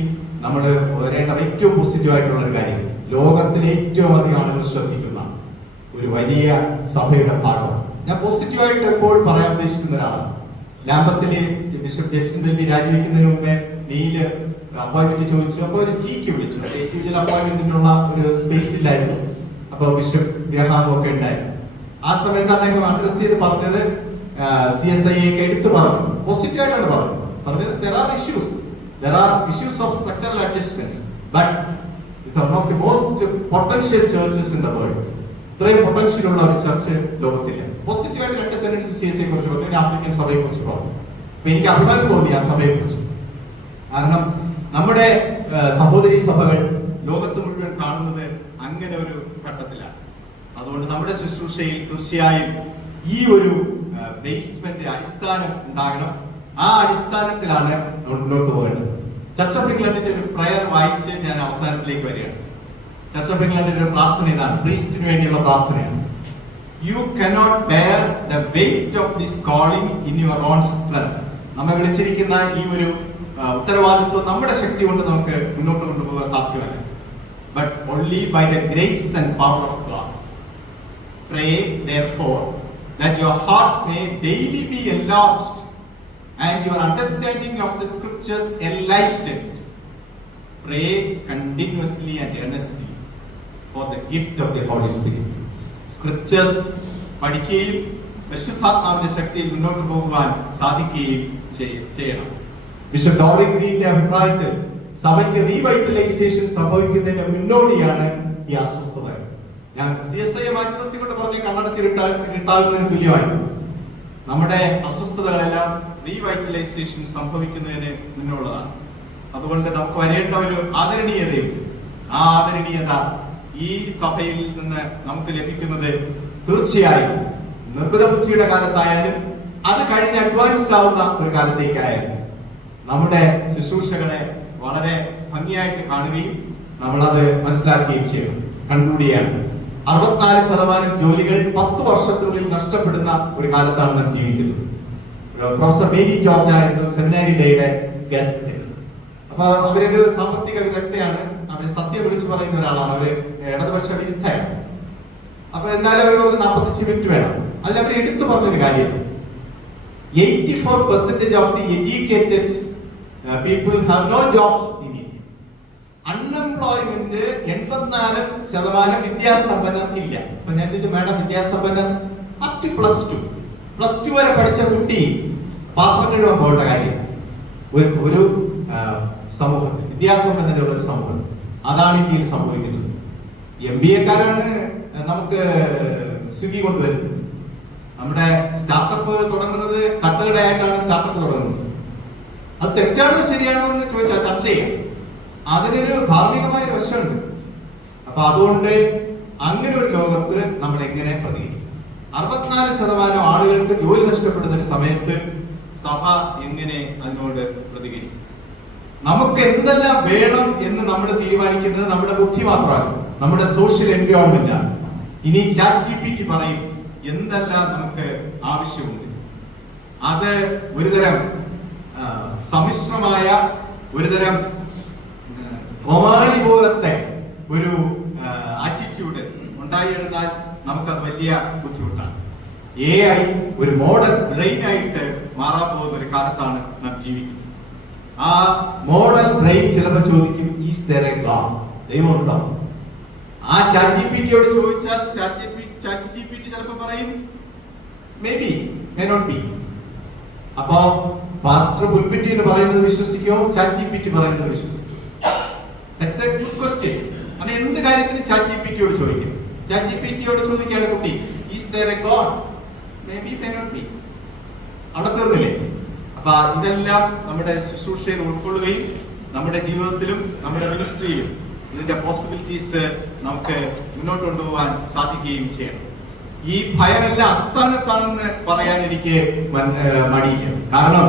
നമ്മൾ വരേണ്ട ഏറ്റവും പോസിറ്റീവായിട്ടുള്ള ഒരു കാര്യം, ലോകത്തിലെ ഏറ്റവും അധികം ആളുകൾ ശ്രദ്ധിക്കുന്ന ഒരു വലിയ സഭയുടെ ഭാഗം. ഞാൻ പോസിറ്റീവായിട്ട് എപ്പോഴും പറയാൻ ഉദ്ദേശിക്കുന്ന ഒരാളാണ്. ലാമ്പത്തില് ബിഷപ്പ് ജസ്റ്റിൻ ബെല്ലി രാജിവെക്കുന്നതിന് മുമ്പേ നീല് അപ്പോയിന്റ്മെന്റ് ചോദിച്ചു. അപ്പൊ ഒരു ടീക്ക് വിളിച്ചു. അപ്പോയിന്റ്മെന്റിനുള്ള ഒരു സ്പേസ് ഇല്ലായിരുന്നു. അപ്പൊ ബിഷപ്പ് ഗ്രഹാമും ഒക്കെ ഉണ്ടായിരുന്നു. ആ സമയത്ത് അദ്ദേഹം അഡ്രസ് ചെയ്ത് പറഞ്ഞത് CSI എടുത്തു പറഞ്ഞു, പോസിറ്റീവായിട്ടാണ് പറഞ്ഞത്. there are issues of structural adjustments, but it's one of the most potential churches in the world. ഇത്രയും പൊട്ടൻഷ്യൽ ഉള്ള ഒരു ചർച്ച് ലോകത്തില്ല. പോസിറ്റീവായിട്ട് 2 സെന്റൻസ് CSI കുറിച്ച് പറഞ്ഞു, ആഫ്രിക്കൻ സഭയെ കുറിച്ച് പറഞ്ഞു. അപ്പൊ എനിക്ക് അഭിമാനം തോന്നി ആ സഭയെ കുറിച്ച്. കാരണം നമ്മുടെ സഹോദരി സഭകൾ ലോകത്ത് മുഴുവൻ കാണുന്നത് അങ്ങനെ ഒരു ഘട്ടത്തിലാണ്. അതുകൊണ്ട് നമ്മുടെ ശുശ്രൂഷയിൽ തീർച്ചയായും ഈ ഒരു ബേസ്മെന്റ് അടിസ്ഥാനം ഉണ്ടാകണം. ആ അടിസ്ഥാനത്തിലാണ് നമ്മൾ മുന്നോട്ട് പോകേണ്ടത്. ചർച്ച് ഓഫ് ഇംഗ്ലണ്ടിന്റെ ഒരു പ്രയർ വായിച്ച് ഞാൻ അവസാനത്തിലേക്ക് വരികയാണ്. ചർച്ച് ഓഫ് ഇംഗ്ലണ്ടിന്റെ ഒരു പ്രാർത്ഥന ഇതാണ്, പ്രീസ്റ്റിന് വേണ്ടിയുള്ള പ്രാർത്ഥനയാണ്. You cannot bear the weight of this calling in your own strength. നമ്മെ വിളിച്ചിരിക്കുന്ന ഈ ഒരു ഉത്തരവാദിത്വം നമ്മുടെ ശക്തി കൊണ്ട് നമുക്ക് മുന്നോട്ട് കൊണ്ടുപോകാൻ സാധ്യമല്ല. But only by the grace and power of God. Pray therefore that your heart may daily be enlarged and your understanding of the scriptures enlightened. Pray continuously and earnestly for the gift of the Holy Spirit. Scriptures പഠിക്കുകയും പരിശുദ്ധാത്മാവിന്റെ ശക്തിയിൽ മുന്നോട്ട് പോകുവാൻ സാധിക്കുകയും ചെയ്യണം. Bishop Doric ഗ്രീന്റെ അഭിപ്രായത്തിൽ സഭയ്ക്ക് revitalisation സംഭവിക്കുന്നതിന് മുന്നോടിയാണ് ഈ അസ്വസ്ഥത. ഞാൻ CSI മാറ്റി നിർത്തിക്കൊണ്ട് പറഞ്ഞ കണ്ണടച്ചിട്ടാകുന്നതിന് തുല്യമായി. നമ്മുടെ അസ്വസ്ഥതകളെല്ലാം റീവൈറ്റലൈസേഷൻ സംഭവിക്കുന്നതിന് മുന്നുള്ളതാണ്. അതുകൊണ്ട് നമുക്ക് വരേണ്ട ഒരു ആദരണീയതയുണ്ട്. ആ ആദരണീയത ഈ സഭയിൽ നിന്ന് നമുക്ക് ലഭിക്കുന്നത് തീർച്ചയായും നിർമ്മിത ബുദ്ധിയുടെ കാലത്തായാലും അത് കഴിഞ്ഞ് അഡ്വാൻസ്ഡ് ആവുന്ന ഒരു കാലത്തേക്കായാലും നമ്മുടെ ശുശ്രൂഷകളെ വളരെ ഭംഗിയായിട്ട് കാണുകയും നമ്മളത് മനസ്സിലാക്കുകയും ചെയ്യണം. കൺക്ലൂഡ് ചെയ്യാണ്, 64% ജോലികൾ 10 വർഷത്തിനുള്ളിൽ നഷ്ടപ്പെടുന്ന ഒരു കാലത്താണ് നാം ജീവിക്കുന്നത്. പ്രൊഫസർ മേരി ജോർജ് ആയിരുന്നു സെമിനാരി ഡേയുടെ ഗസ്റ്റ്. അപ്പൊ അവരൊരു സാമ്പത്തിക വിദഗ്ധയാണ്. അവർ സത്യം വിളിച്ചു പറയുന്ന ഒരാളാണ്, അവര് ഇടതുപക്ഷ വിരുദ്ധയാണ്. അപ്പൊ എന്തായാലും അവർ ഒരു 45 മിനിറ്റ് വേണം. അതിലവർ എടുത്തു പറഞ്ഞൊരു കാര്യം, 84% of the educated people have no jobs in India. Unemployment 84% വിദ്യാസമ്പന്നർ ഇല്ല. അപ്പൊ ഞാൻ ചോദിച്ചു, മേഡം വിദ്യാസമ്പന്നർ അപ് ടു പ്ലസ് ടു വരെ പഠിച്ച കുട്ടി പാത്രം കഴുകാൻ പോകേണ്ട കാര്യം ഒരു സമൂഹത്തിൽ, വിദ്യാസമ്പന്നതയുള്ള ഒരു സമൂഹത്തിൽ. അതാണ് ഇന്ത്യയിൽ സംഭവിക്കുന്നത്. MBA കാരാണ് നമുക്ക് സ്വിഗ്ഗി കൊണ്ടുവരുന്നത്. നമ്മുടെ സ്റ്റാർട്ടപ്പ് തുടങ്ങുന്നത് തട്ടുകടയായിട്ടാണ് സ്റ്റാർട്ടപ്പ് തുടങ്ങുന്നത്. അത് തെറ്റാണോ ശരിയാണോ എന്ന് ചോദിച്ചാൽ ചർച്ച ചെയ്യാം. അതിനൊരു ധാർമ്മികമായ വശമുണ്ട്. അപ്പൊ അതുകൊണ്ട് അങ്ങനെ ഒരു ലോകത്ത് നമ്മൾ എങ്ങനെ പ്രതികരിക്കും? 64% ആളുകൾക്ക് ജോലി നഷ്ടപ്പെടുന്ന ഒരു സമയത്ത് സഭ എങ്ങനെ അതിനോട് പ്രതികരിക്കും? നമുക്ക് എന്തെല്ലാം വേണം എന്ന് നമ്മൾ തീരുമാനിക്കുന്നത് നമ്മുടെ ബുദ്ധി മാത്രമാണ്, നമ്മുടെ സോഷ്യൽ എൻവയോൺമെന്റ് ആണ്. ഇനി ChatGPT പറയും എന്തെല്ലാം നമുക്ക് ആവശ്യമുണ്ട്. അത് ഒരുതരം സമ്മിശ്രമായ ഒരുതരം കോമാളി പോലത്തെ ഒരു ആറ്റിറ്റ്യൂഡ് ഉണ്ടായിരുന്നാൽ നമുക്കത് വലിയ ബുദ്ധിമുട്ടാണ്. AI ഒരു മോഡൽ ബ്രെയിൻ ആയിട്ട് മാറാൻ പോകുന്ന ഒരു കാലത്താണ് നാം ജീവിക്കുന്നത്. ആ മോഡൽ ബ്രെയിൻ ചിലപ്പോൾ ചോദിക്കും, ഈസ് ദെയർ എ ഗോഡ്? ദൈവം ഉണ്ടോ? ആ ChatGPT-യോട് ചോദിച്ചാൽ ChatGPT ചിലപ്പോൾ പറയും maybe, may not be. അപ്പോ പാസ്റ്റർ പുൽപിറ്റി എന്ന് പറയുന്നത് വിശ്വസിക്കുമോ, ChatGPT പറയുന്നത് വിശ്വസിക്കുമോ? That's a good question. കാരണം എന്ത് കാര്യത്തിന് ChatGPT-യോട് ചോദിക്കും. ChatGPT-യോട് ചോദിക്കുകയാണ് കുട്ടി, is there a God? Maybe, may not be. അവിടെ തീർന്നില്ലേ? അപ്പൊ ഇതെല്ലാം നമ്മുടെ ശുശ്രൂഷയിൽ ഉൾക്കൊള്ളുകയും നമ്മുടെ ജീവിതത്തിലും നമ്മുടെ മിനിസ്ട്രിയിലും ഇതിന്റെ പോസിബിലിറ്റീസ് നമുക്ക് മുന്നോട്ട് കൊണ്ടുപോകാൻ സാധിക്കുകയും ചെയ്യണം. ഈ ഭയമെല്ലാം അസ്ഥാനത്താണെന്ന് പറയാൻ എനിക്ക് മടിയില്ല. കാരണം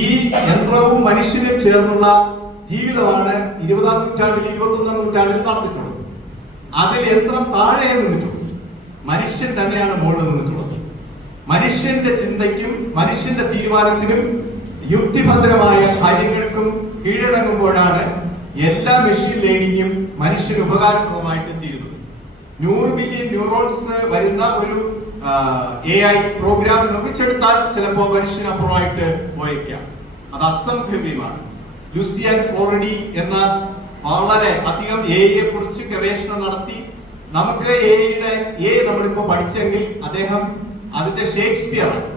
ഈ യന്ത്രവും മനുഷ്യനും ചേർന്നുള്ള ജീവിതമാണ് 20-ാം നൂറ്റാണ്ടിൽ 21-ാം നൂറ്റാണ്ടിൽ നടന്നിട്ടുള്ളത്. അതിൽ യന്ത്രം താഴെ നിന്നിട്ടുള്ളൂ, മനുഷ്യൻ തന്നെയാണ് മുകളിൽ നിന്നിട്ടുള്ളത്. മനുഷ്യന്റെ ചിന്തയ്ക്കും മനുഷ്യന്റെ തീരുമാനത്തിനും യുക്തിഭദ്രമായ കാര്യങ്ങൾക്കും കീഴടങ്ങുമ്പോഴാണ് എല്ലാ മെഷീൻ ലേണിംഗും മനുഷ്യന് ഉപകാരപ്രദമായിട്ട് തീരുന്നത്. 100 ബില്യൺ ന്യൂറോൺസ് വരുന്ന ഒരു AI പ്രോഗ്രാം നിർമ്മിച്ചെടുത്താൽ ചിലപ്പോൾ മനുഷ്യനപ്പുറമായിട്ട് പോയേക്കാം. അത് അസംഭവ്യമാണ്. ലൂസിയൻ ഫ്ലോറിഡി എന്ന വളരെ അധികം AI കുറിച്ച് ഗവേഷണം നടത്തി നമുക്ക് AI നമ്മളിപ്പോ പഠിച്ചെങ്കിൽ അദ്ദേഹം അതിന്റെ ഷേക്സ്പിയർ ആണ്.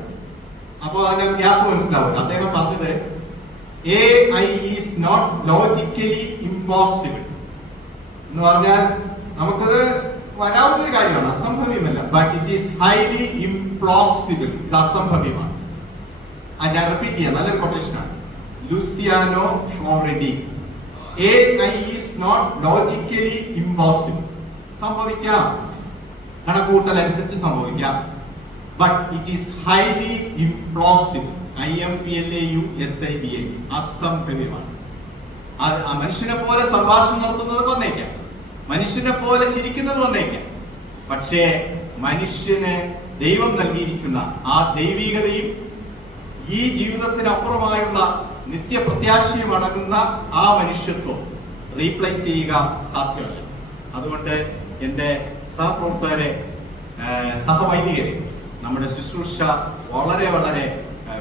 അപ്പോൾ അതിന്റെ ഗ്യാപ്പ് മനസ്സിലാവും. അദ്ദേഹം പറഞ്ഞത് AI is not logically impossible എന്ന് പറഞ്ഞാൽ നമുക്കത് വരാവുന്ന ഒരു കാര്യമാണ്, അസംഭവ്യമല്ല. But it is highly implausible. ഇത് അസംഭവ്യമാണ്. ഞാൻ റിപ്പീറ്റ് ചെയ്യാം, നല്ലൊരു കൊട്ടേഷനാണ്. Luciano Floridi. AI is not logically impossible. സംഭവിക്കാം, കണക്കുകൂട്ടൽ അനുസരിച്ച് സംഭവിക്കാം. But it is highly implausible. IMPLAUSIBLE. അസംഭവ്യമാണ്. മനുഷ്യനെ പോലെ സംഭാഷണം നടത്തുന്നത് വന്നേക്കാം, മനുഷ്യനെ പോലെ ചിരിക്കുന്നത് വന്നേക്കാം. പക്ഷേ മനുഷ്യന് ദൈവം നൽകിയിരിക്കുന്ന ആ ദൈവികതയും ഈ ജീവിതത്തിനപ്പുറമായുള്ള നിത്യപ്രത്യാശയും അടങ്ങുന്ന ആ മനുഷ്യത്വം റീപ്ലേസ് ചെയ്യുക സാധ്യമല്ല. അതുകൊണ്ട് എൻ്റെ സഹപ്രവർത്തകരെ, സഹവൈദികരെ, നമ്മുടെ ശുശ്രൂഷ വളരെ വളരെ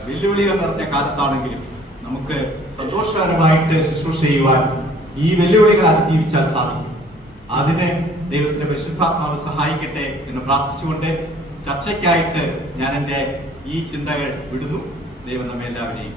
വെല്ലുവിളികൾ നിറഞ്ഞ കാലത്താണെങ്കിലും നമുക്ക് സന്തോഷകരമായിട്ട് ശുശ്രൂഷ ചെയ്യുവാൻ ഈ വെല്ലുവിളികൾ അതിജീവിച്ചാൽ സാധിക്കും. അതിന് ദൈവത്തിന്റെ പരിശുദ്ധാത്മാവ് സഹായിക്കട്ടെ എന്ന് പ്രാർത്ഥിച്ചുകൊണ്ട് ചർച്ചയ്ക്കായിട്ട് ഞാൻ എൻ്റെ ഈ ചിന്തകൾ വിടുന്നു. ദൈവം നമ്മെ എല്ലാവരെയും